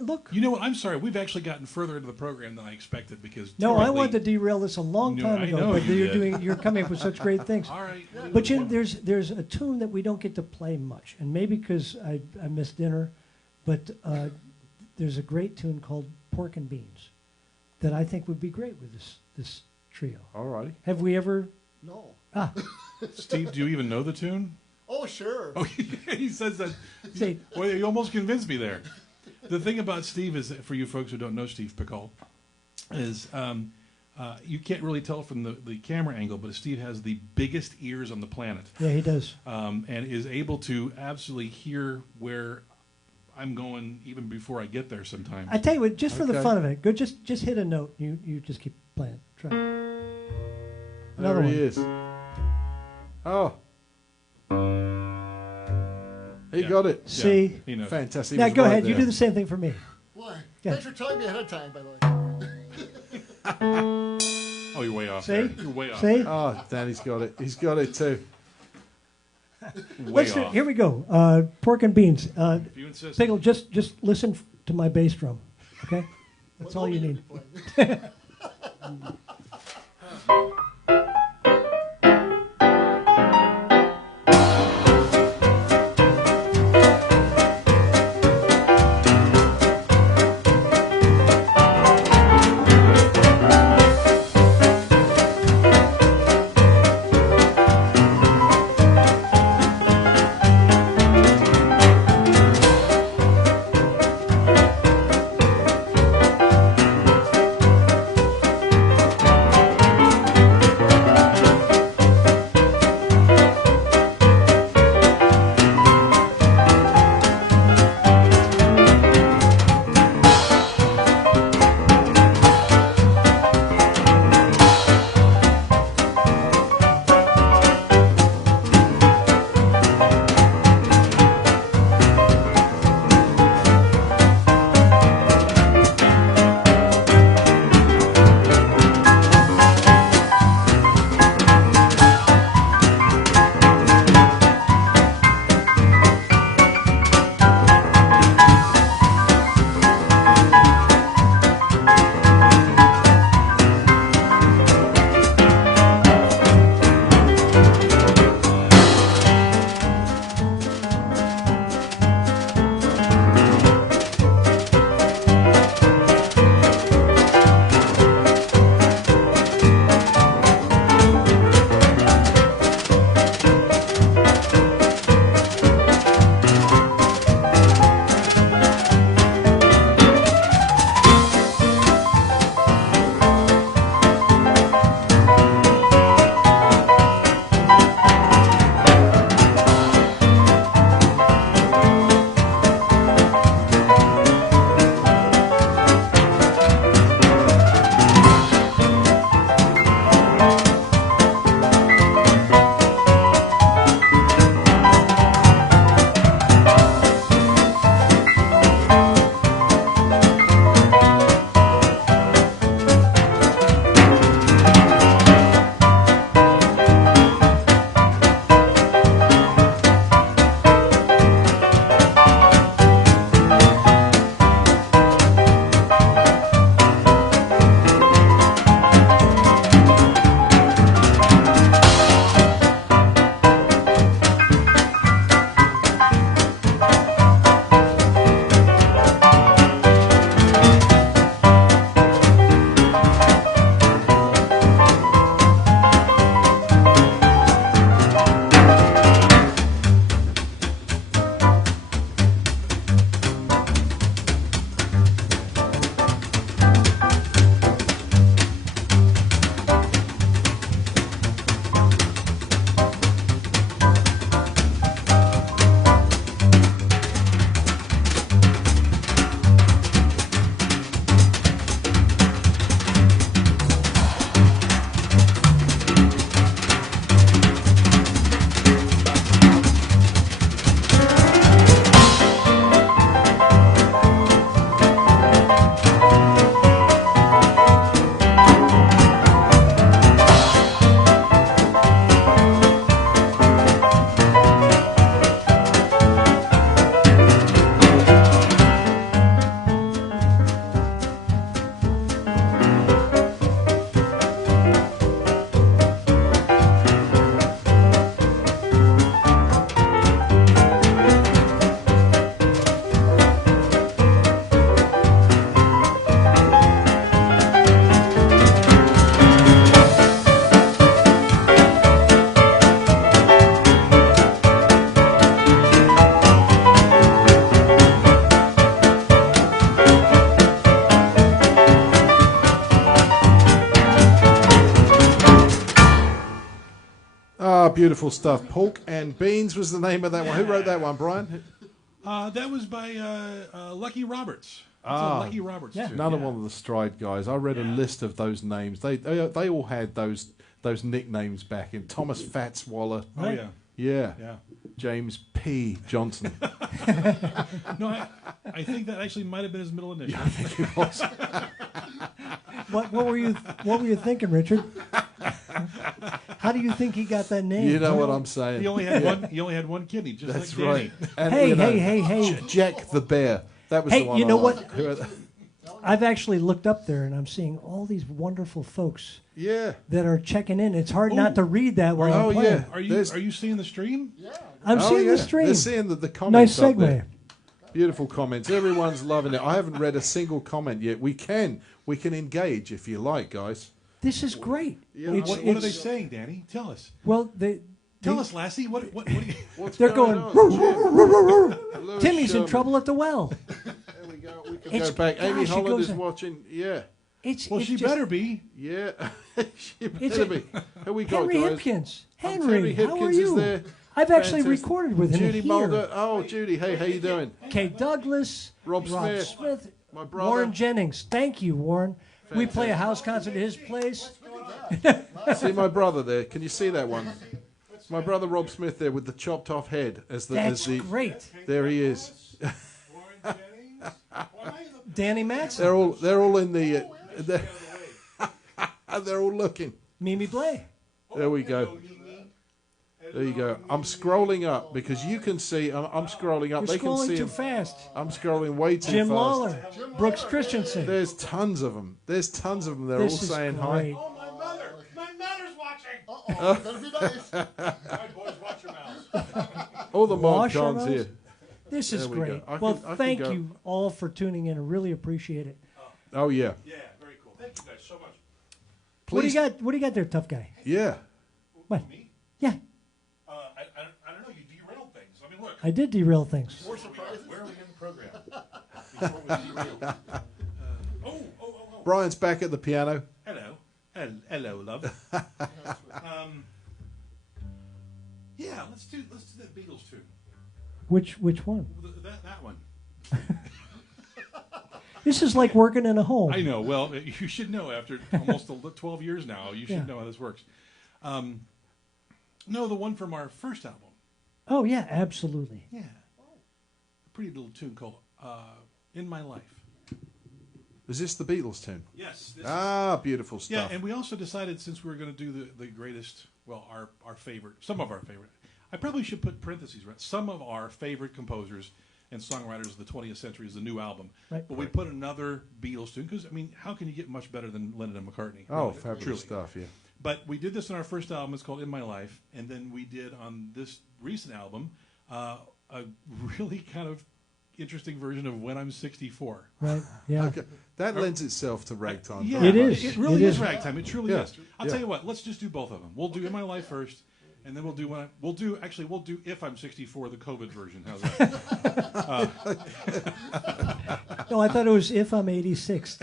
Look. You know what? I'm sorry. We've actually gotten further into the program than I expected because... No, I wanted to derail this a long time ago, but you're coming up with such great things. All right. But there's a tune that we don't get to play much, and maybe because I missed dinner, but there's a great tune called Pork and Beans that I think would be great with this trio. All righty. Have we ever? No. Ah, Steve, do you even know the tune? Oh, sure. Oh, he says that. see, Well, you almost convinced me there. The thing about Steve is, for you folks who don't know Steve Pikal, is you can't really tell from the camera angle, but Steve has the biggest ears on the planet, yeah, he does. and is able to absolutely hear where I'm going even before I get there sometimes. I tell you what, just for the Okay. fun of it, go just hit a note. You just keep playing. Try. Another There one. he is. Oh. He Yeah. got it. See? He knows. Fantastic. He Now was go right ahead. You there. do the same thing for me. Boy, Yeah. thanks for telling me ahead of time, by the way. Oh, you're way off See? there. You're way off. See? Oh, Danny's got it. He's got it too. Way Let's do, off. here we go. Pork and beans. If you insist. Pickle, just listen to my bass drum. Okay, that's all you need. Beautiful stuff. Pork and Beans was the name of that one. Who wrote that one, Brian? That was by Lucky Roberts. It's a Lucky Roberts tune. Another one of the Stride guys. I read a list of those names. They all had those nicknames back in. Thomas Fatswaller. Oh, yeah. Yeah. James P. Johnson. No, I think that actually might have been his middle initial. I think it was. What were you thinking, Richard? How do you think he got that name? You know what I'm saying. He only had one. He only had one kidney. Just That's like Danny. right. And, Hey. Jack the Bear. That was Hey, the one. you know I what? liked. I've actually looked up there, and I'm seeing all these wonderful folks Yeah. that are checking in. It's hard not to read that while I'm playing. Are you seeing the stream? Yeah. I'm seeing the stream. They're seeing the Nice comments up segue. there. Beautiful comments. Everyone's loving it. I haven't read a single comment yet. We can engage if you like, guys. This is great. Yeah, It's- What are they it's- saying, Danny? Tell us. Well, Tell us, Lassie. What do you... What's they're going. on? Jim? Timmy's in Sherman. trouble at the well. There we go. We can It's- go back. Amy gosh, it Holland goes is in- watching. Yeah. Well, she better be. Yeah. She It's better a- be. Who we got, Henry guys? Hipkins. Henry Henry, how are Hipkins you? is there. I've actually Fantastic. recorded with him Judy here. Mulder. Oh, Judy. Hey, how you doing? Kay Douglas, Rob Smith. My brother. Warren Jennings. Thank you, Warren. We play a house concert at his place. See my brother there. Can you see that one? It's my brother Rob Smith there with the chopped off head as the. That's as the, great. There he is. Danny Matson. They're all in the. They're all looking. Mimi Blay. There we go. There you go. I'm scrolling up because you can see. I'm scrolling up. You're They can scrolling see too him. fast. I'm scrolling way too Jim fast. Lawler. Brooks Christensen. There's tons of them. They're all This is saying great. hi. Oh, my mother! My mother's watching! Uh-oh. Better be nice. All right, boys, watch your mouths. All the mod Wash our cons mouths? here. This is There we great. go. I Well, can thank go. you all for tuning in. I really appreciate it. Oh yeah. Yeah, very cool. Thank you guys so much. What do Please. you got? What do you got there, tough guy? Yeah. What? Me? Yeah, I don't know. You derail things. I mean, look. I did derail things. More surprises. Where are we in the program? Before we derail. Oh. Brian's back at the piano. Hello, love. Yeah, let's do that Beatles tune. Which one? That one. This is like working in a home. I know. Well, you should know after almost 12 years now. You should Yeah. know how this works. No, the one from our first album. Oh yeah, absolutely. Yeah. A pretty little tune called In My Life. Is this the Beatles tune? Yes. Beautiful Yeah, stuff. and we also decided since we were going to do the greatest, well, our favorite, some of our favorite. I probably should put parentheses, right? Some of our favorite composers and songwriters of the 20th century is the new album. Right. But we put another Beatles tune, because, I mean, how can you get much better than Lennon and McCartney? Oh, really, fabulous truly. stuff, yeah. But we did this on our first album. It's called In My Life. And then we did on this recent album a really kind of interesting version of When I'm 64. Right. Yeah. Okay. That lends itself to ragtime. Yeah, very It much. is. It really It is is. ragtime. It truly Yeah. is. I'll Yeah. tell you what. Let's just do both of them. We'll do In My Life first, and then we'll do If I'm 64, the COVID version. How's that? No, I thought it was If I'm 86.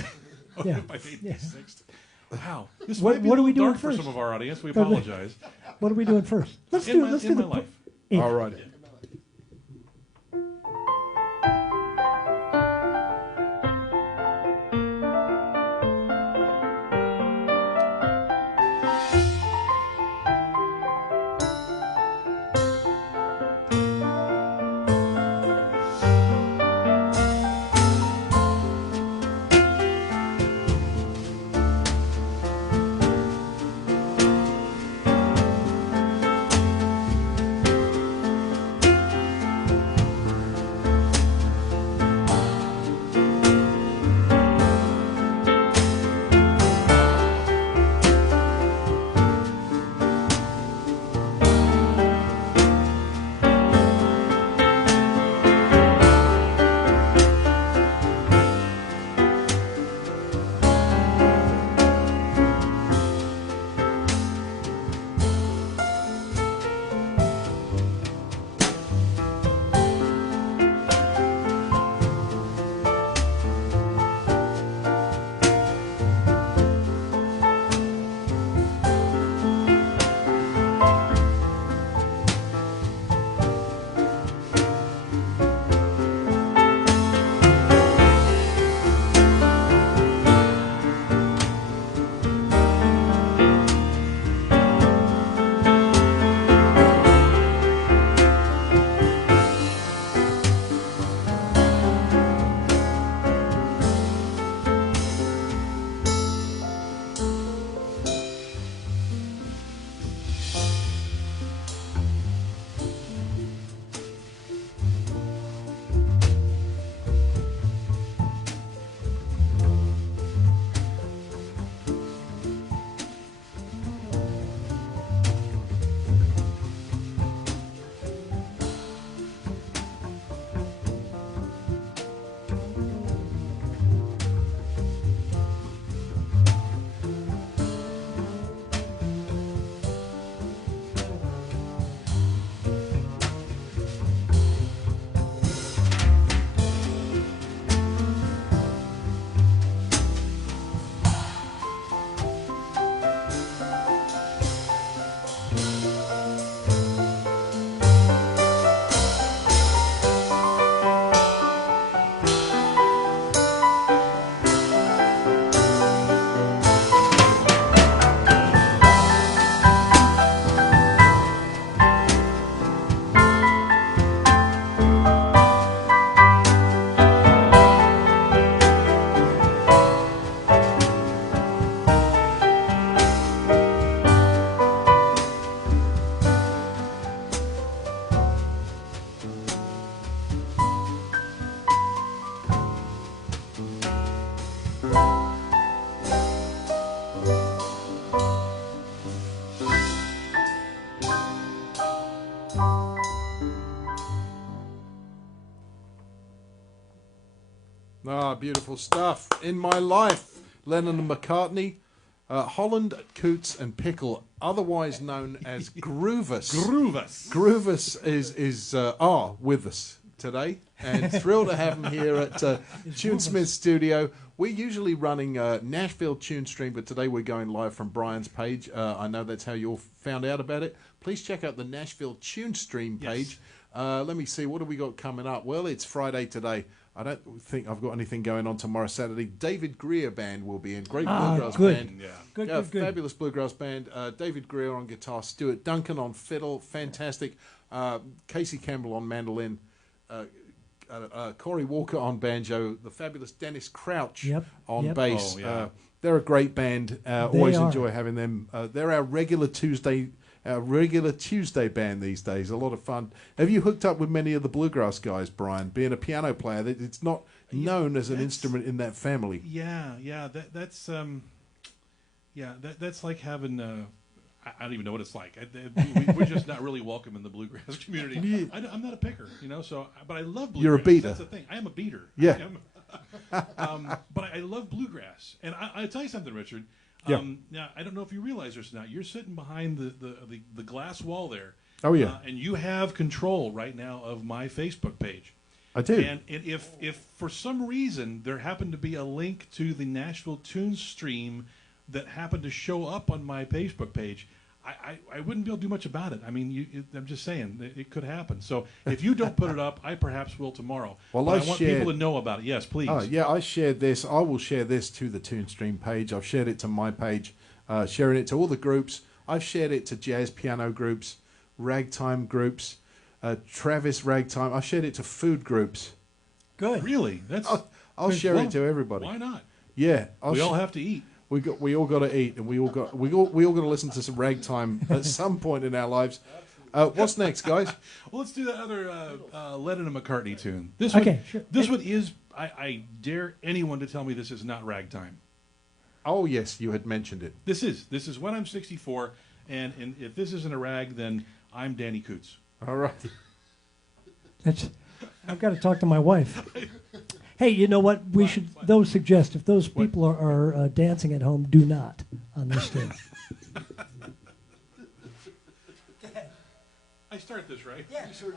Yeah. If I'm 86. Wow. This What- might be what a are we little doing dark for first? some of our audience. We apologize. What are we doing first? Let's In do my the life. If. All right. Ah, beautiful stuff. In My Life, Lennon and McCartney, Holland, Coots and Pikal, otherwise known as Groovus. Groovus is with us today, and thrilled to have him here at Tunesmith Studio. We're usually running Nashville Tune Stream, but today we're going live from Brian's page. I know that's how you all found out about it. Please check out the Nashville Tune Stream page. Yes. Let me see, what have we got coming up? Well, it's Friday today. I don't think I've got anything going on tomorrow, Saturday. David Greer Band will be in. Great bluegrass band. Yeah. Good. Fabulous bluegrass band. David Greer on guitar. Stuart Duncan on fiddle. Fantastic. Casey Campbell on mandolin. Corey Walker on banjo. The fabulous Dennis Crouch on bass. Oh, yeah. They're a great band. Always enjoy having them. They're our regular Tuesday band these days. A lot of fun. Have you hooked up with many of the bluegrass guys, Brian? Being a piano player, it's not known as an instrument in that family. That's like having. I don't even know what it's like. We're just not really welcome in the bluegrass community. I'm not a picker, So, but I love bluegrass. You're a beater. That's the thing. I am a beater. Yeah. But I love bluegrass, and I'll tell you something, Richard. Now, I don't know if you realize this or not. You're sitting behind the glass wall there. Oh, yeah. And you have control right now of my Facebook page. I do. And if for some reason there happened to be a link to the Nashville Tune Stream that happened to show up on my Facebook page, I wouldn't be able to do much about it. I mean, I'm just saying, it could happen. So if you don't put it up, I perhaps will tomorrow. Well, I want people to know about it. Yes, please. Oh, yeah, I shared this. I will share this to the Tune Stream page. I've shared it to my page, sharing it to all the groups. I've shared it to jazz piano groups, ragtime groups, Travis Ragtime. I've shared it to food groups. Good. Really? I'll share it to everybody. Why not? Yeah. We all have to eat. We all got to eat, and we all got to listen to some ragtime at some point in our lives. What's next, guys? Well, let's do that other Lennon and McCartney tune. This one is. I dare anyone to tell me this is not ragtime. Oh yes, you had mentioned it. This is When I'm 64, and if this isn't a rag, then I'm Danny Coots. All right. I've got to talk to my wife. Hey, you know what? We should, suggest, if those people are dancing at home, do not on this day. I start this, right? Yeah, sure.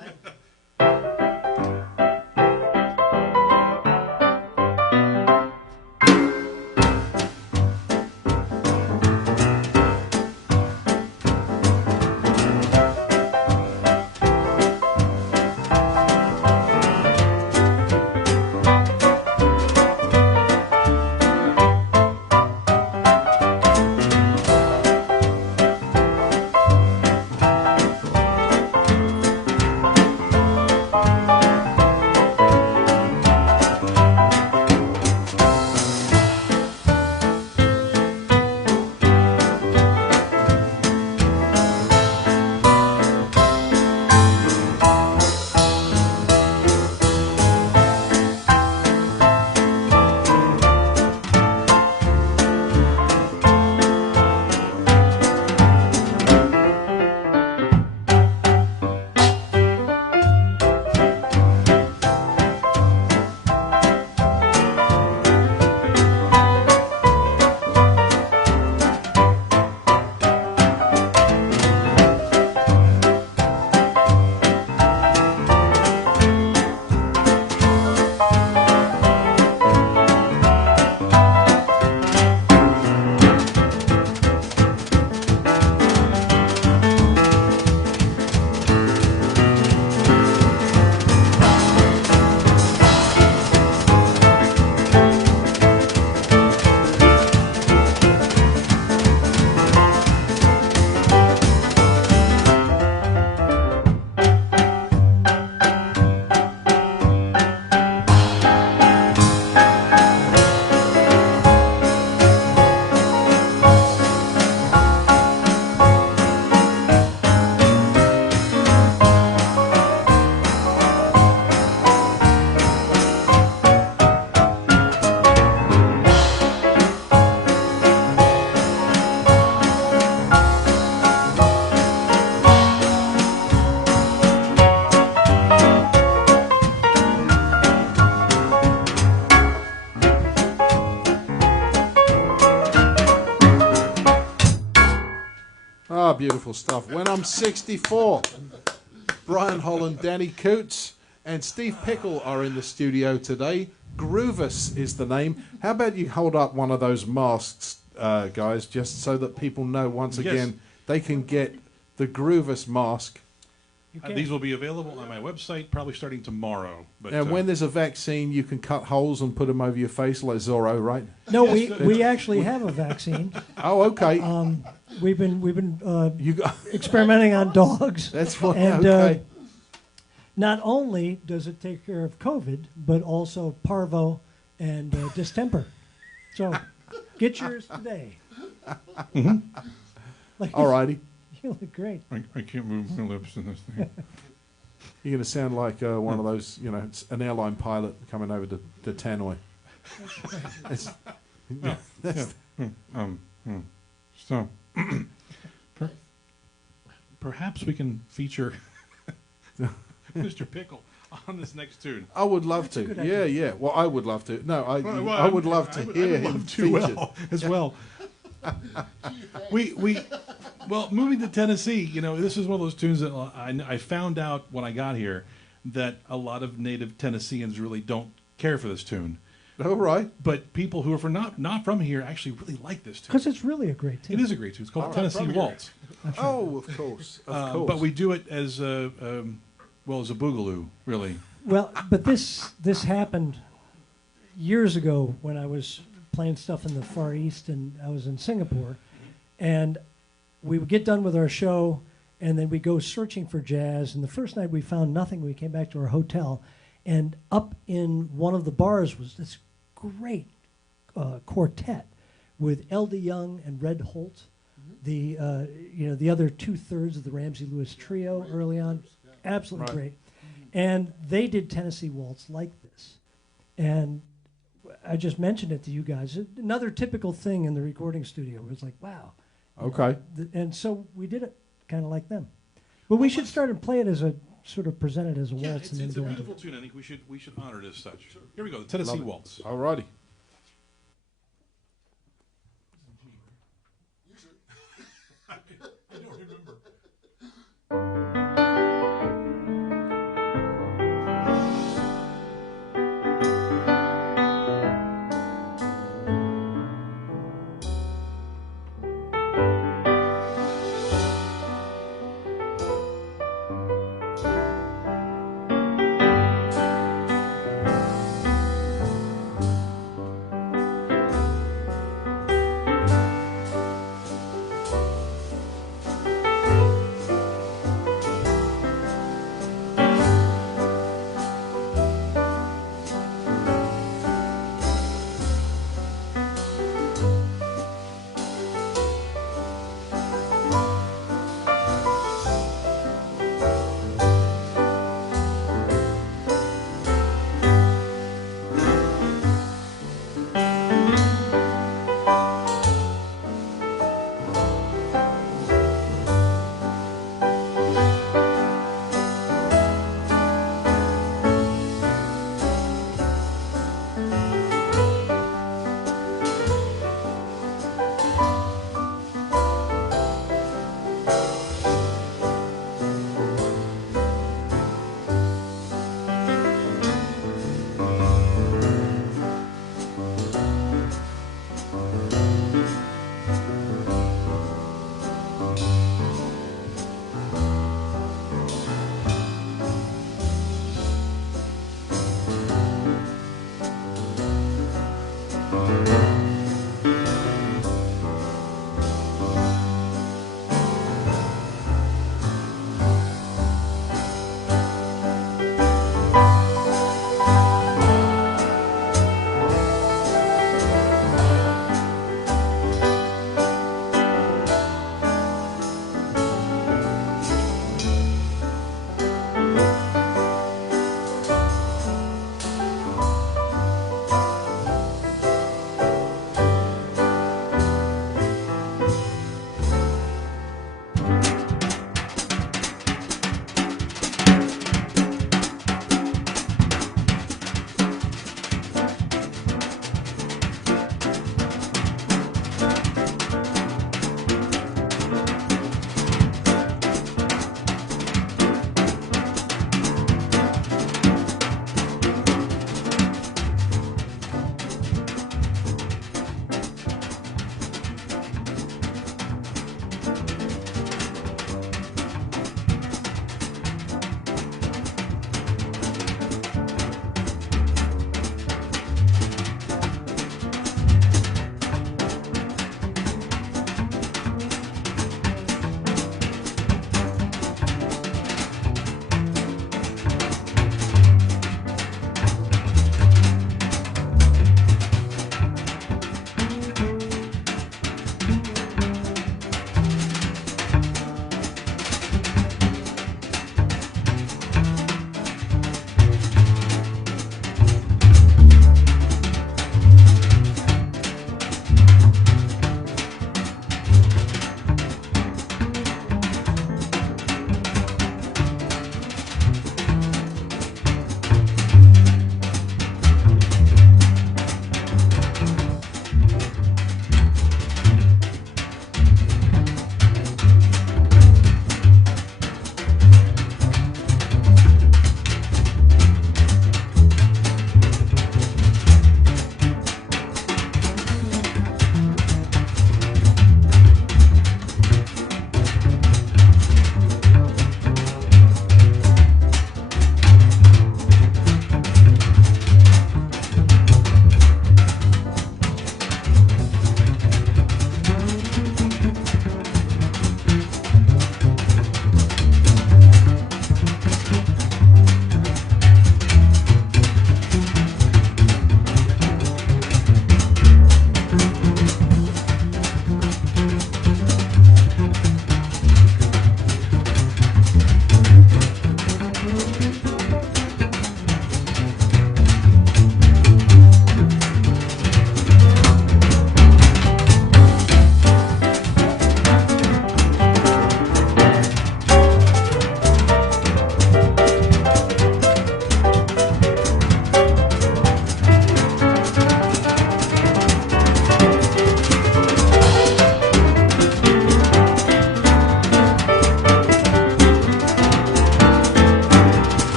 Beautiful stuff. When I'm 64, Brian Holland, Danny Coots, and Steve Pikal are in the studio today. Groovus is the name. How about you hold up one of those masks, guys, just so that people know once again they can get the Groovus mask. These will be available on my website probably starting tomorrow. But, And when there's a vaccine, you can cut holes and put them over your face like Zorro, right? No, we actually have a vaccine. Oh, okay. We've been You got experimenting on dogs. that's what. And Okay. not only does it take care of COVID, but also parvo and distemper. So get yours today. Like, All righty. you look great. I can't move my lips in this thing. You're going to sound like one of those, an airline pilot coming over to Tannoy. So, perhaps we can feature Mr. Pikal on this next tune. I would love to. good Yeah, idea. yeah. Well, I would love to. No, I Well, would love to hear him featured. as well. Well, moving to Tennessee, this is one of those tunes that I found out when I got here that a lot of native Tennesseans really don't care for this tune. All right. But people who are not from here actually really like this tune. Because it's really a great tune. It is a great tune. It's called Tennessee from here. Waltz. Oh, of course. Of course. But we do it as as a boogaloo, really. Well, but this happened years ago when I was playing stuff in the Far East and I was in Singapore, and we would get done with our show and then we go searching for jazz, and the first night we found nothing. We came back to our hotel, and up in one of the bars was this great quartet with L.D. Young and Red Holt, the other 2/3 of the Ramsey Lewis trio early on. Absolutely great. And they did Tennessee Waltz like this. And I just mentioned it to you guys. Another typical thing in the recording studio. It was like, wow. Okay. And so we did it kind of like them. But we should start and play it as a sort of present it as a Yeah, waltz. it's And then a go into beautiful tune. I think we should honor it as such. Here we go, the Tennessee Waltz. All righty. I don't remember.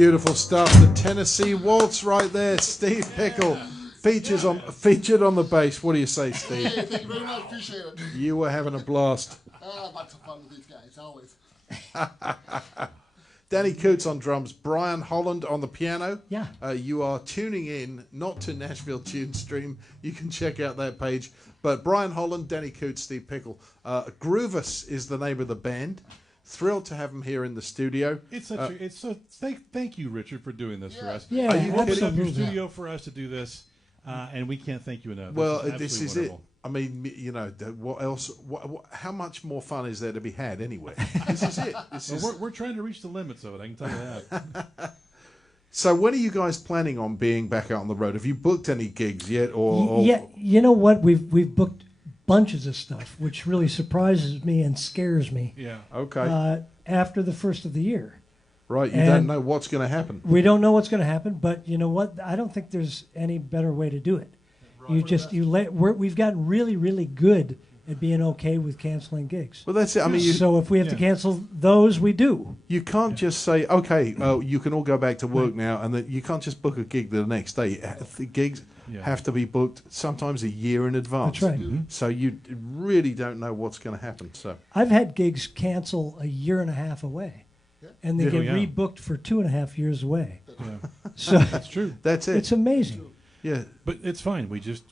Beautiful stuff. The Tennessee Waltz right there. Steve Pikal featured on the bass. What do you say, Steve? Hey, thank you very much. Appreciate it. You were having a blast. Lots of fun with these guys, always. Danny Coots on drums, Brian Holland on the piano. Yeah. You are tuning in, not to Nashville Tune Stream. You can check out that page. But Brian Holland, Danny Coots, Steve Pikal. Groovus is the name of the band. Thrilled to have him here in the studio. Thank you, Richard, for doing this for us. Yeah, You opened up your absolutely. studio for us to do this, and we can't thank you enough. Well, this this is wonderful. it. I mean, you know, what else? How much more fun is there to be had anyway? This is it. We're trying to reach the limits of it. I can tell you that. So, when are you guys planning on being back out on the road? Have you booked any gigs yet? Or Yeah, you know what? We've booked bunches of stuff, which really surprises me and scares me. Yeah. Okay. After the first of the year, Right. You and don't know what's going to happen. we don't know what's going to happen. But you know what? I don't think there's any better way to do it. We've gotten really, really good at being okay with canceling gigs. Well, that's it. I mean, So if we have to cancel those, we do. you can't just say, okay, you can all go back to work now, and you can't just book a gig the next day. The gigs have to be booked sometimes a year in advance. That's right. Mm-hmm. So you really don't know what's going to happen. So I've had gigs cancel a year and a half away, and they get Yeah. rebooked for 2.5 years away. Yeah. So That's true. that's it. it's amazing. Yeah. But it's fine. We just,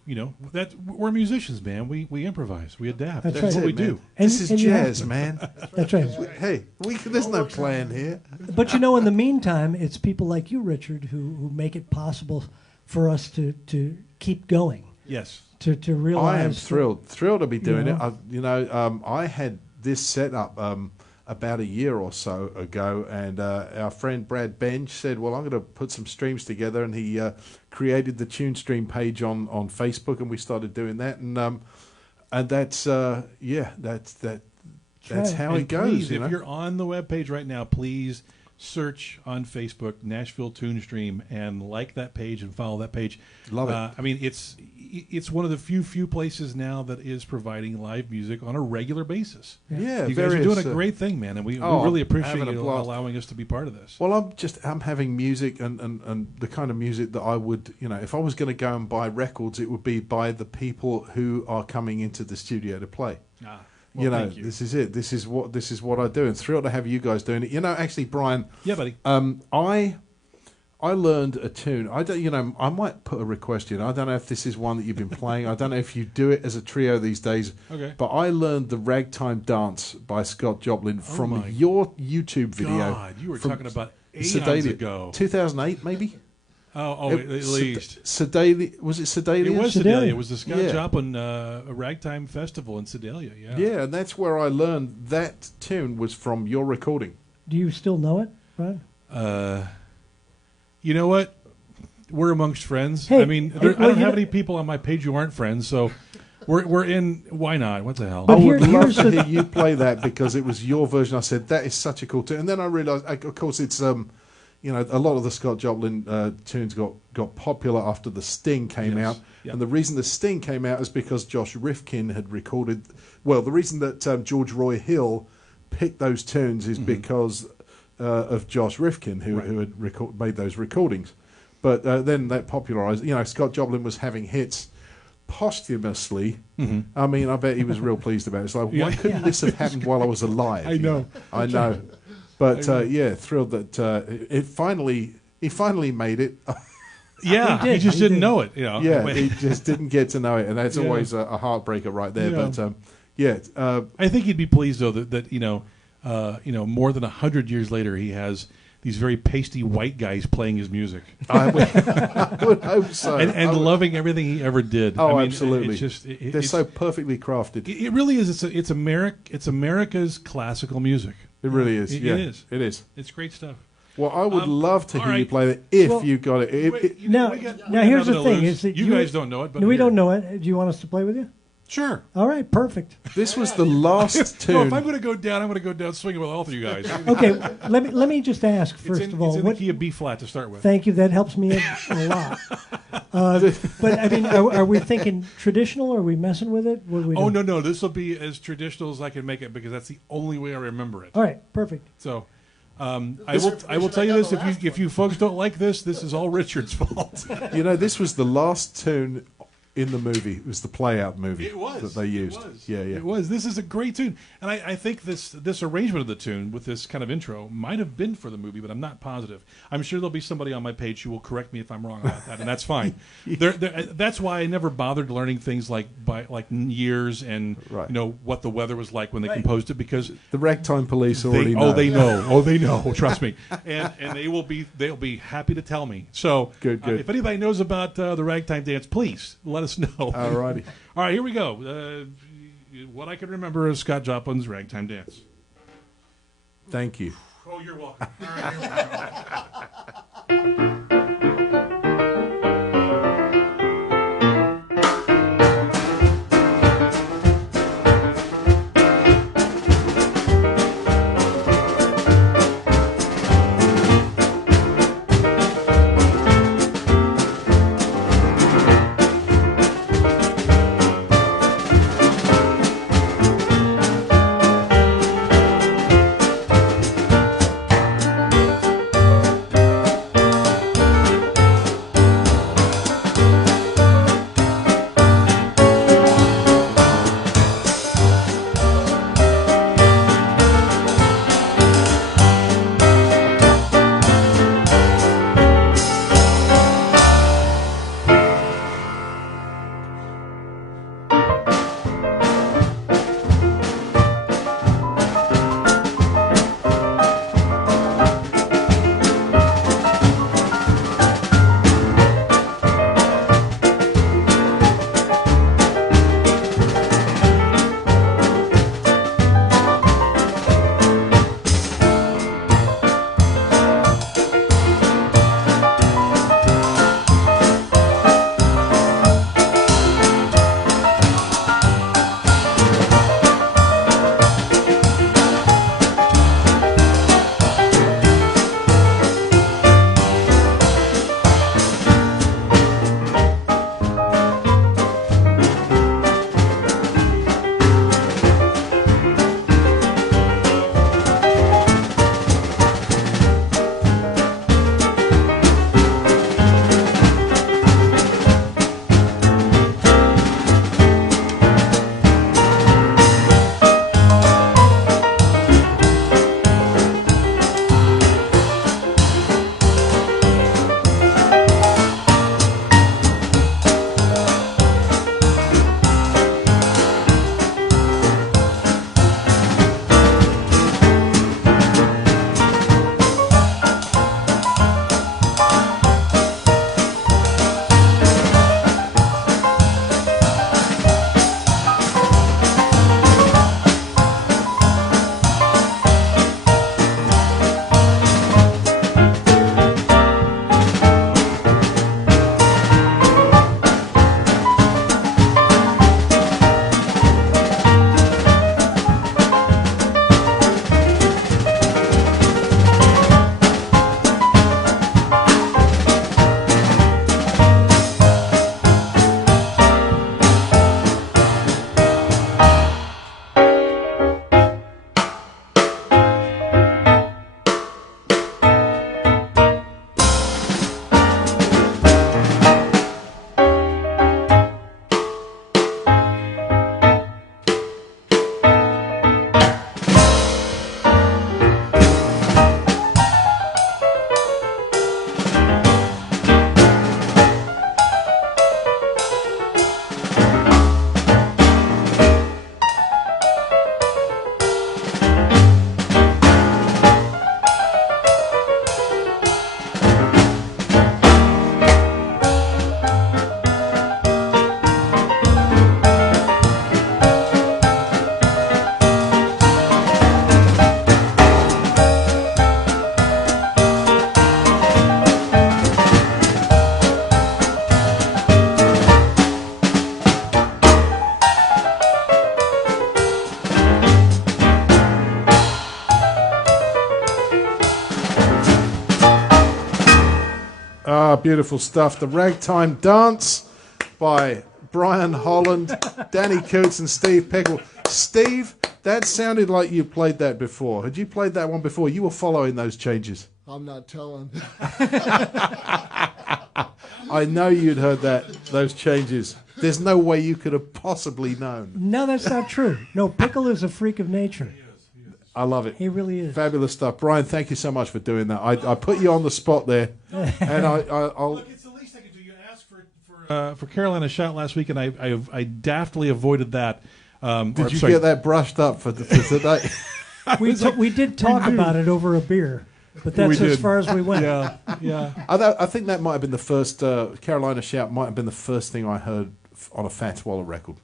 we're musicians, man. We improvise. We adapt. That's That's right. what we man. do. This is And you have jazz, to. man. That's right. Hey, there's no plan here. But in the meantime, it's people like you, Richard, who make it possible for us to keep going. Yes. To realize. I am thrilled to be doing You it. I had this set up about a year or so ago, and our friend Brad Bench said, well, I'm going to put some streams together, and he created the Tune Stream page on Facebook, and we started doing that, and that's that's how And it goes. please, you know? if you're on the webpage right now, please search on Facebook Nashville Tune Stream and like that page and follow that page. Love it. I mean, it's one of the few places now that is providing live music on a regular basis. Yeah, You guys are various, doing a great thing, man, and we oh, really I'm appreciate having a you blast. allowing us to be part of this. Well, I'm having music and the kind of music that I would, if I was going to go and buy records, it would be by the people who are coming into the studio to play. Well, thank you. This is it. This is what I do, and thrilled to have you guys doing it. Actually, Brian. Yeah, buddy. I learned a tune. I don't. I might put a request in. I don't know if this is one that you've been playing. I don't know if you do it as a trio these days. Okay. But I learned the Ragtime Dance by Scott Joplin from my your YouTube video. God, you were from talking about eons Sedalia. ago. 2008, maybe. Oh, at least. Sedalia. Was it Sedalia? It was Sedalia. Sedalia. It was the Scott Yeah. Joplin Ragtime Festival in Sedalia. Yeah. Yeah, and that's where I learned that tune was from your recording. Do you still know it, Brian? You know what? We're amongst friends. Hey, I mean, well, I don't you have know- any people on my page who aren't friends, so we're in. Why not? What the hell? But I would here- love here's to the- hear you play that because it was your version. I said that is such a cool tune, and then I realised, of course, it's a lot of the Scott Joplin tunes got popular after the Sting came Yes. out, Yep. and the reason the Sting came out is because Josh Rifkin had recorded. Well, the reason that George Roy Hill picked those tunes is because of Josh Rifkin, who had made those recordings. But then that popularised. Scott Joplin was having hits posthumously. I mean, I bet he was real pleased about it. It's like, why couldn't this have happened while I was alive? I know. I know. But thrilled that he finally made it. Yeah, He did, he just he didn't did. know it. Yeah, he just didn't get to know it, and that's Yeah. always a heartbreaker right there. Yeah. But I think he'd be pleased though that more than 100 years later, he has these very pasty white guys playing his music I would hope so. and loving everything he ever did. Oh, I mean, absolutely. It's just They're so perfectly crafted. It really is. It's America's classical music. It really is. It yeah, is. It is. It's great stuff. Well, I would love to all hear you right. play that if Well, you got it. Wait, Now- we got now here's the nothing to thing, lose. is that you you- guys don't know it, but we here. don't know it. Do you want us to play with you? Sure. All right, perfect. This was the last tune. No, if I'm going to go down, I'm going to go down swinging with all three guys. Okay, let me just ask first of all. It's in the key of B flat to start with. Thank you. That helps me a lot. But I mean, are we thinking traditional? Or are we messing with it? What are we Oh doing? no, this will be as traditional as I can make it because that's the only way I remember it. All right, perfect. So, I will tell you this: if you folks don't like this is all Richard's fault. You know, this was the last tune in the movie. It was the play-out movie that they used. It was. Yeah. It was. This is a great tune, and I think this arrangement of the tune with this kind of intro might have been for the movie, but I'm not positive. I'm sure there'll be somebody on my page who will correct me if I'm wrong about that, and that's fine. That's why I never bothered learning things like years and what the weather was like when they composed it, because the Ragtime Police already know. They know. Trust me, and they'll be happy to tell me. So good. If anybody knows about the Ragtime dance, please let us know. All righty. All right, here we go. What I can remember is Scott Joplin's Ragtime Dance. Thank you. Oh, you're welcome. All right, here we go. Beautiful stuff. The Ragtime Dance by Brian Holland, Danny Coots, and Steve Pikal. Steve, that sounded like you played that before. Had you played that one before? You were following those changes. I'm not telling. I know you'd heard those changes. There's no way you could have possibly known. No, that's not true. No, Pikal is a freak of nature. I love it. He really is. Fabulous stuff. Brian, thank you so much for doing that. I put you on the spot there. And I'll... Look, it's the least I can do. You asked for Carolina Shout last week, and I daftly avoided that. Did you get that brushed up for today? We did talk about it over a beer, but that's as far as we went. Yeah. I think that might have been the first, Carolina Shout might have been the first thing I heard on a Fats Waller record.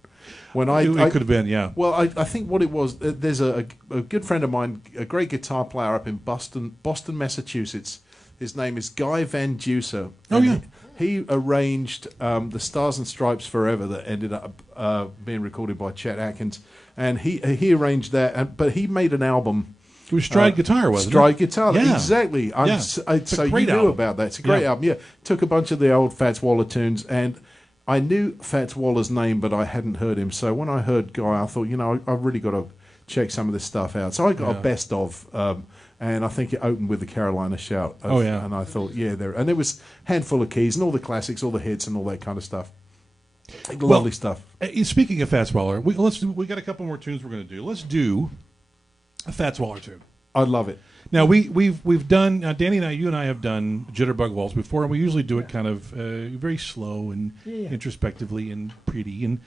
It could have been, yeah. Well, I think what it was, there's a good friend of mine, a great guitar player up in Boston, Massachusetts. His name is Guy Van Duser. Oh, yeah. He arranged the Stars and Stripes Forever that ended up being recorded by Chet Atkins. And he arranged that, but he made an album. It was Stride Guitar, wasn't it? Stride Guitar, Yeah. exactly. Yeah. So you great knew album. about that. It's a great album, yeah. Took a bunch of the old Fats Waller tunes, and I knew Fats Waller's name, but I hadn't heard him. So when I heard Guy, I thought, I've really got to check some of this stuff out. So I got a best of, and I think it opened with the Carolina Shout. And I thought, and there was a handful of keys and all the classics, all the hits, and all that kind of stuff. Lovely stuff. Speaking of Fats Waller, we got a couple more tunes we're going to do. Let's do a Fats Waller tune. I love it. Now we've done Danny and you and I have done Jitterbug Waltz before, and we usually do it kind of very slow and introspectively and pretty. And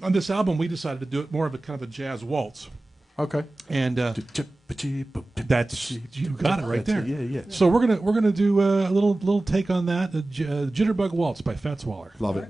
on this album, we decided to do it more of a kind of a jazz waltz. Okay. And that's you got it right there. Yeah. So we're gonna do a little take on that. Jitterbug Waltz by Fats Waller. Love it.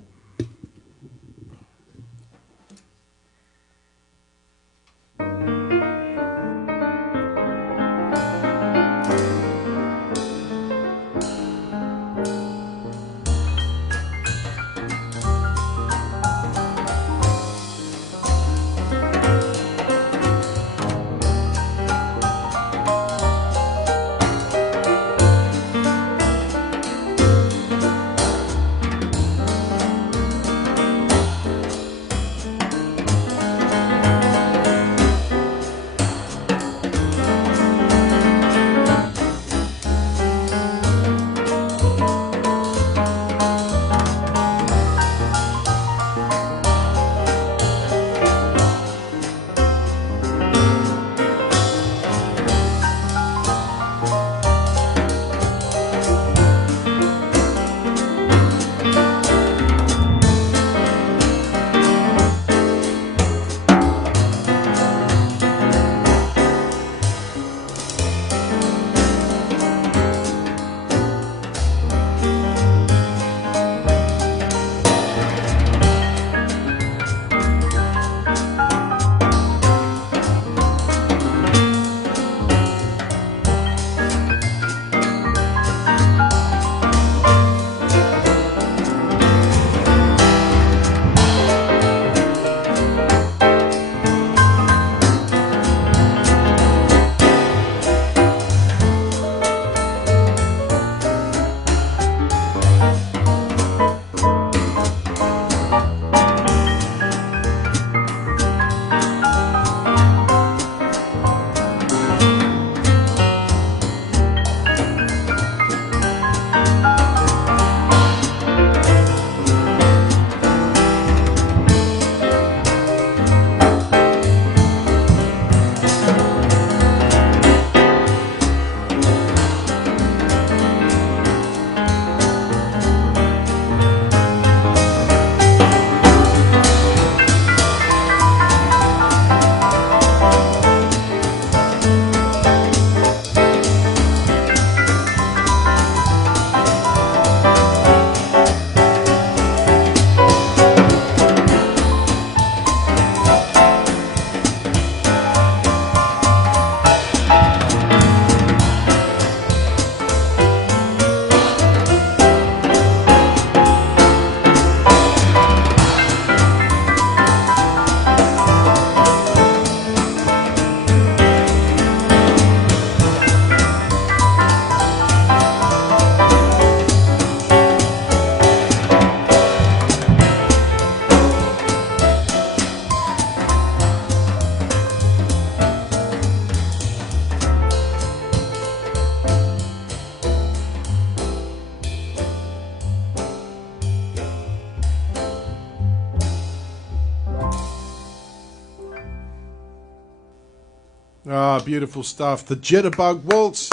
Ah, beautiful stuff. The Jitterbug Waltz,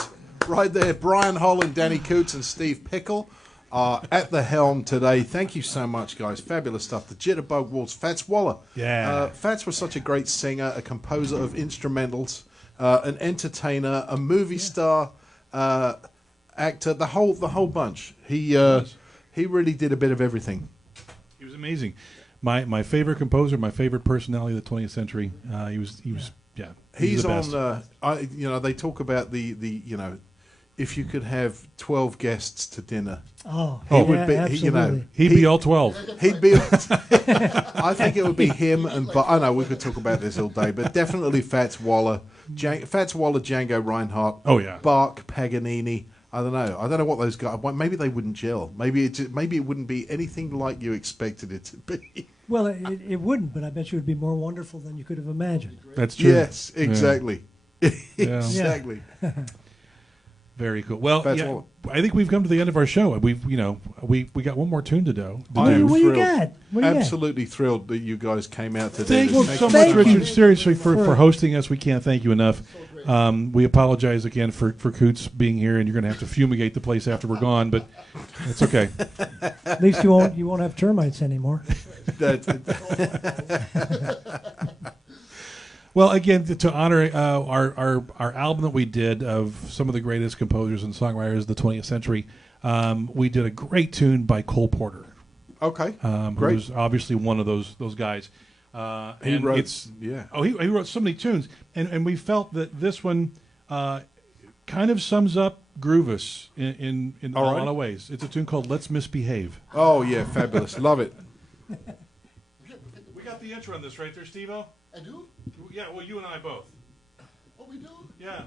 right there. Brian Holland, Danny Coots, and Steve Pikal are at the helm today. Thank you so much, guys. Fabulous stuff. The Jitterbug Waltz. Fats Waller. Yeah. Fats was such a great singer, a composer of instrumentals, an entertainer, a movie star, actor, the whole bunch. He really did a bit of everything. He was amazing. My favorite composer, my favorite personality of the 20th century. He was He's the best. on. They talk about the if you could have 12 guests to dinner. He would be. Absolutely. He'd be all 12. He'd be. I think it would be him and. I know we could talk about this all day, but definitely Fats Waller, Django Reinhardt. Oh yeah. Bach, Paganini. I don't know what those guys. Maybe they wouldn't gel. Maybe it wouldn't be anything like you expected it to be. Well, it wouldn't, but I bet you it would be more wonderful than you could have imagined. That's true. Yes, exactly. Yeah. Exactly. Very cool. Well, Waller. I think we've come to the end of our show. We got one more tune to do. I am What do you thrilled. got? What do you got? Absolutely thrilled that you guys came out today. Thank you so much, Richard. Seriously, for hosting us. We can't thank you enough. We apologize again for Coots being here, and you're going to have to fumigate the place after we're gone, but it's okay. At least you won't have termites anymore. Well, again, to honor our album that we did of some of the greatest composers and songwriters of the 20th century, we did a great tune by Cole Porter. Okay, great. Who's obviously one of those guys. He wrote so many tunes, and we felt that this one kind of sums up Groovus in a lot of ways. It's a tune called "Let's Misbehave." Oh yeah, fabulous, love it. We got the intro on this right there, Steve-O. I do? Yeah, well, you and I both. Oh, we do? Yeah.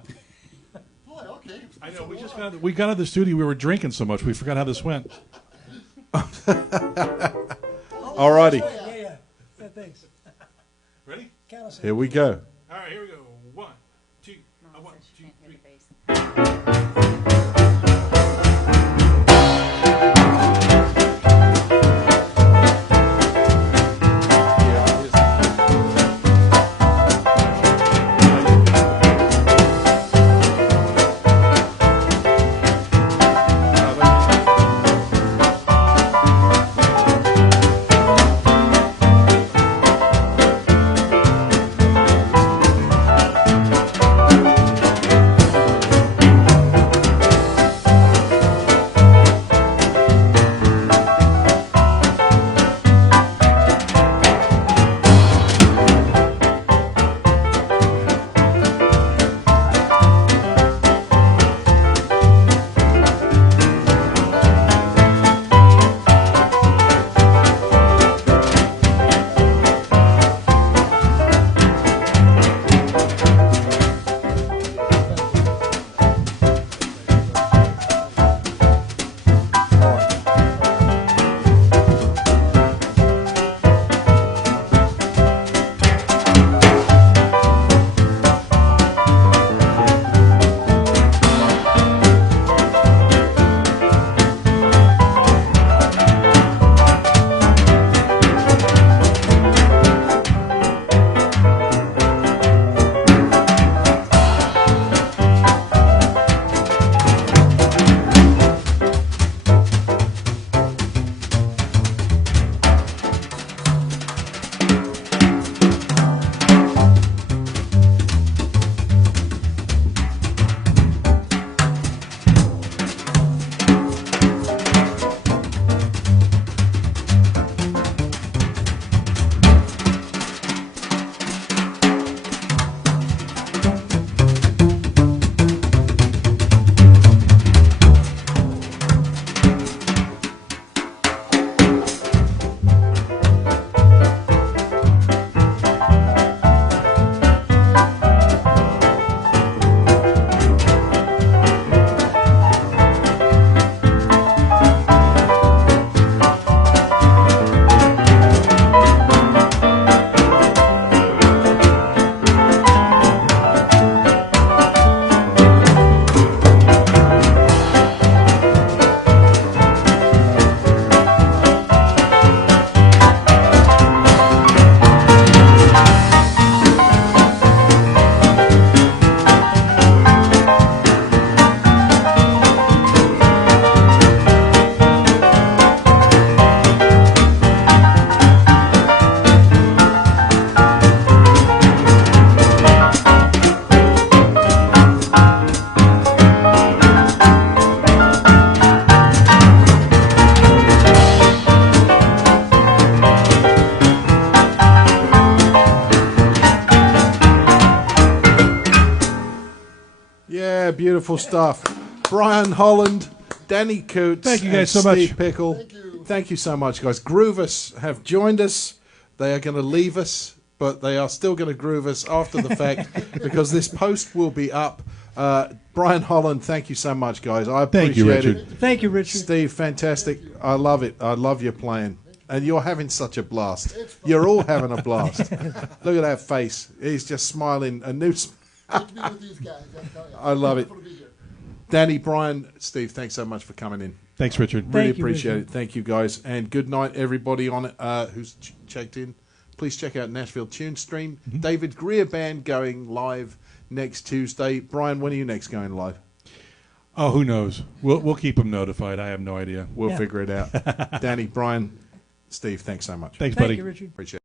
Boy, okay. I know. We got out of the studio. We were drinking so much we forgot how this went. Alrighty. Yeah. Thanks. Ready? Here we go. All right, here we go. 1, 2, 1, 2, 3. beautiful stuff. Brian Holland, Danny Coots, Thank you guys and so much. Steve Pikal. Thank you so much, guys. Groovus have joined us. They are going to leave us, but they are still going to groove us after the fact because this post will be up. Brian Holland, thank you so much, guys. I Thank you, appreciate Richard. it. Thank you, Richard. Steve, fantastic. I love it. I love your playing. And you're having such a blast. You're all having a blast. Look at that face. He's just smiling. A new Good to be with these guys. I love it. Wonderful to be here. Danny, Brian, Steve, thanks so much for coming in. Thanks, Richard. Really Thank you, appreciate Richard. it. Thank you, guys. And good night, everybody on it who's checked in. Please check out Nashville Tune Stream. David Greer Band going live next Tuesday. Brian, when are you next going live? Oh, who knows? We'll keep them notified. I have no idea. We'll Yeah. figure it out. Danny, Brian, Steve, thanks so much. Thanks, buddy. Thank you, Richard. Appreciate it.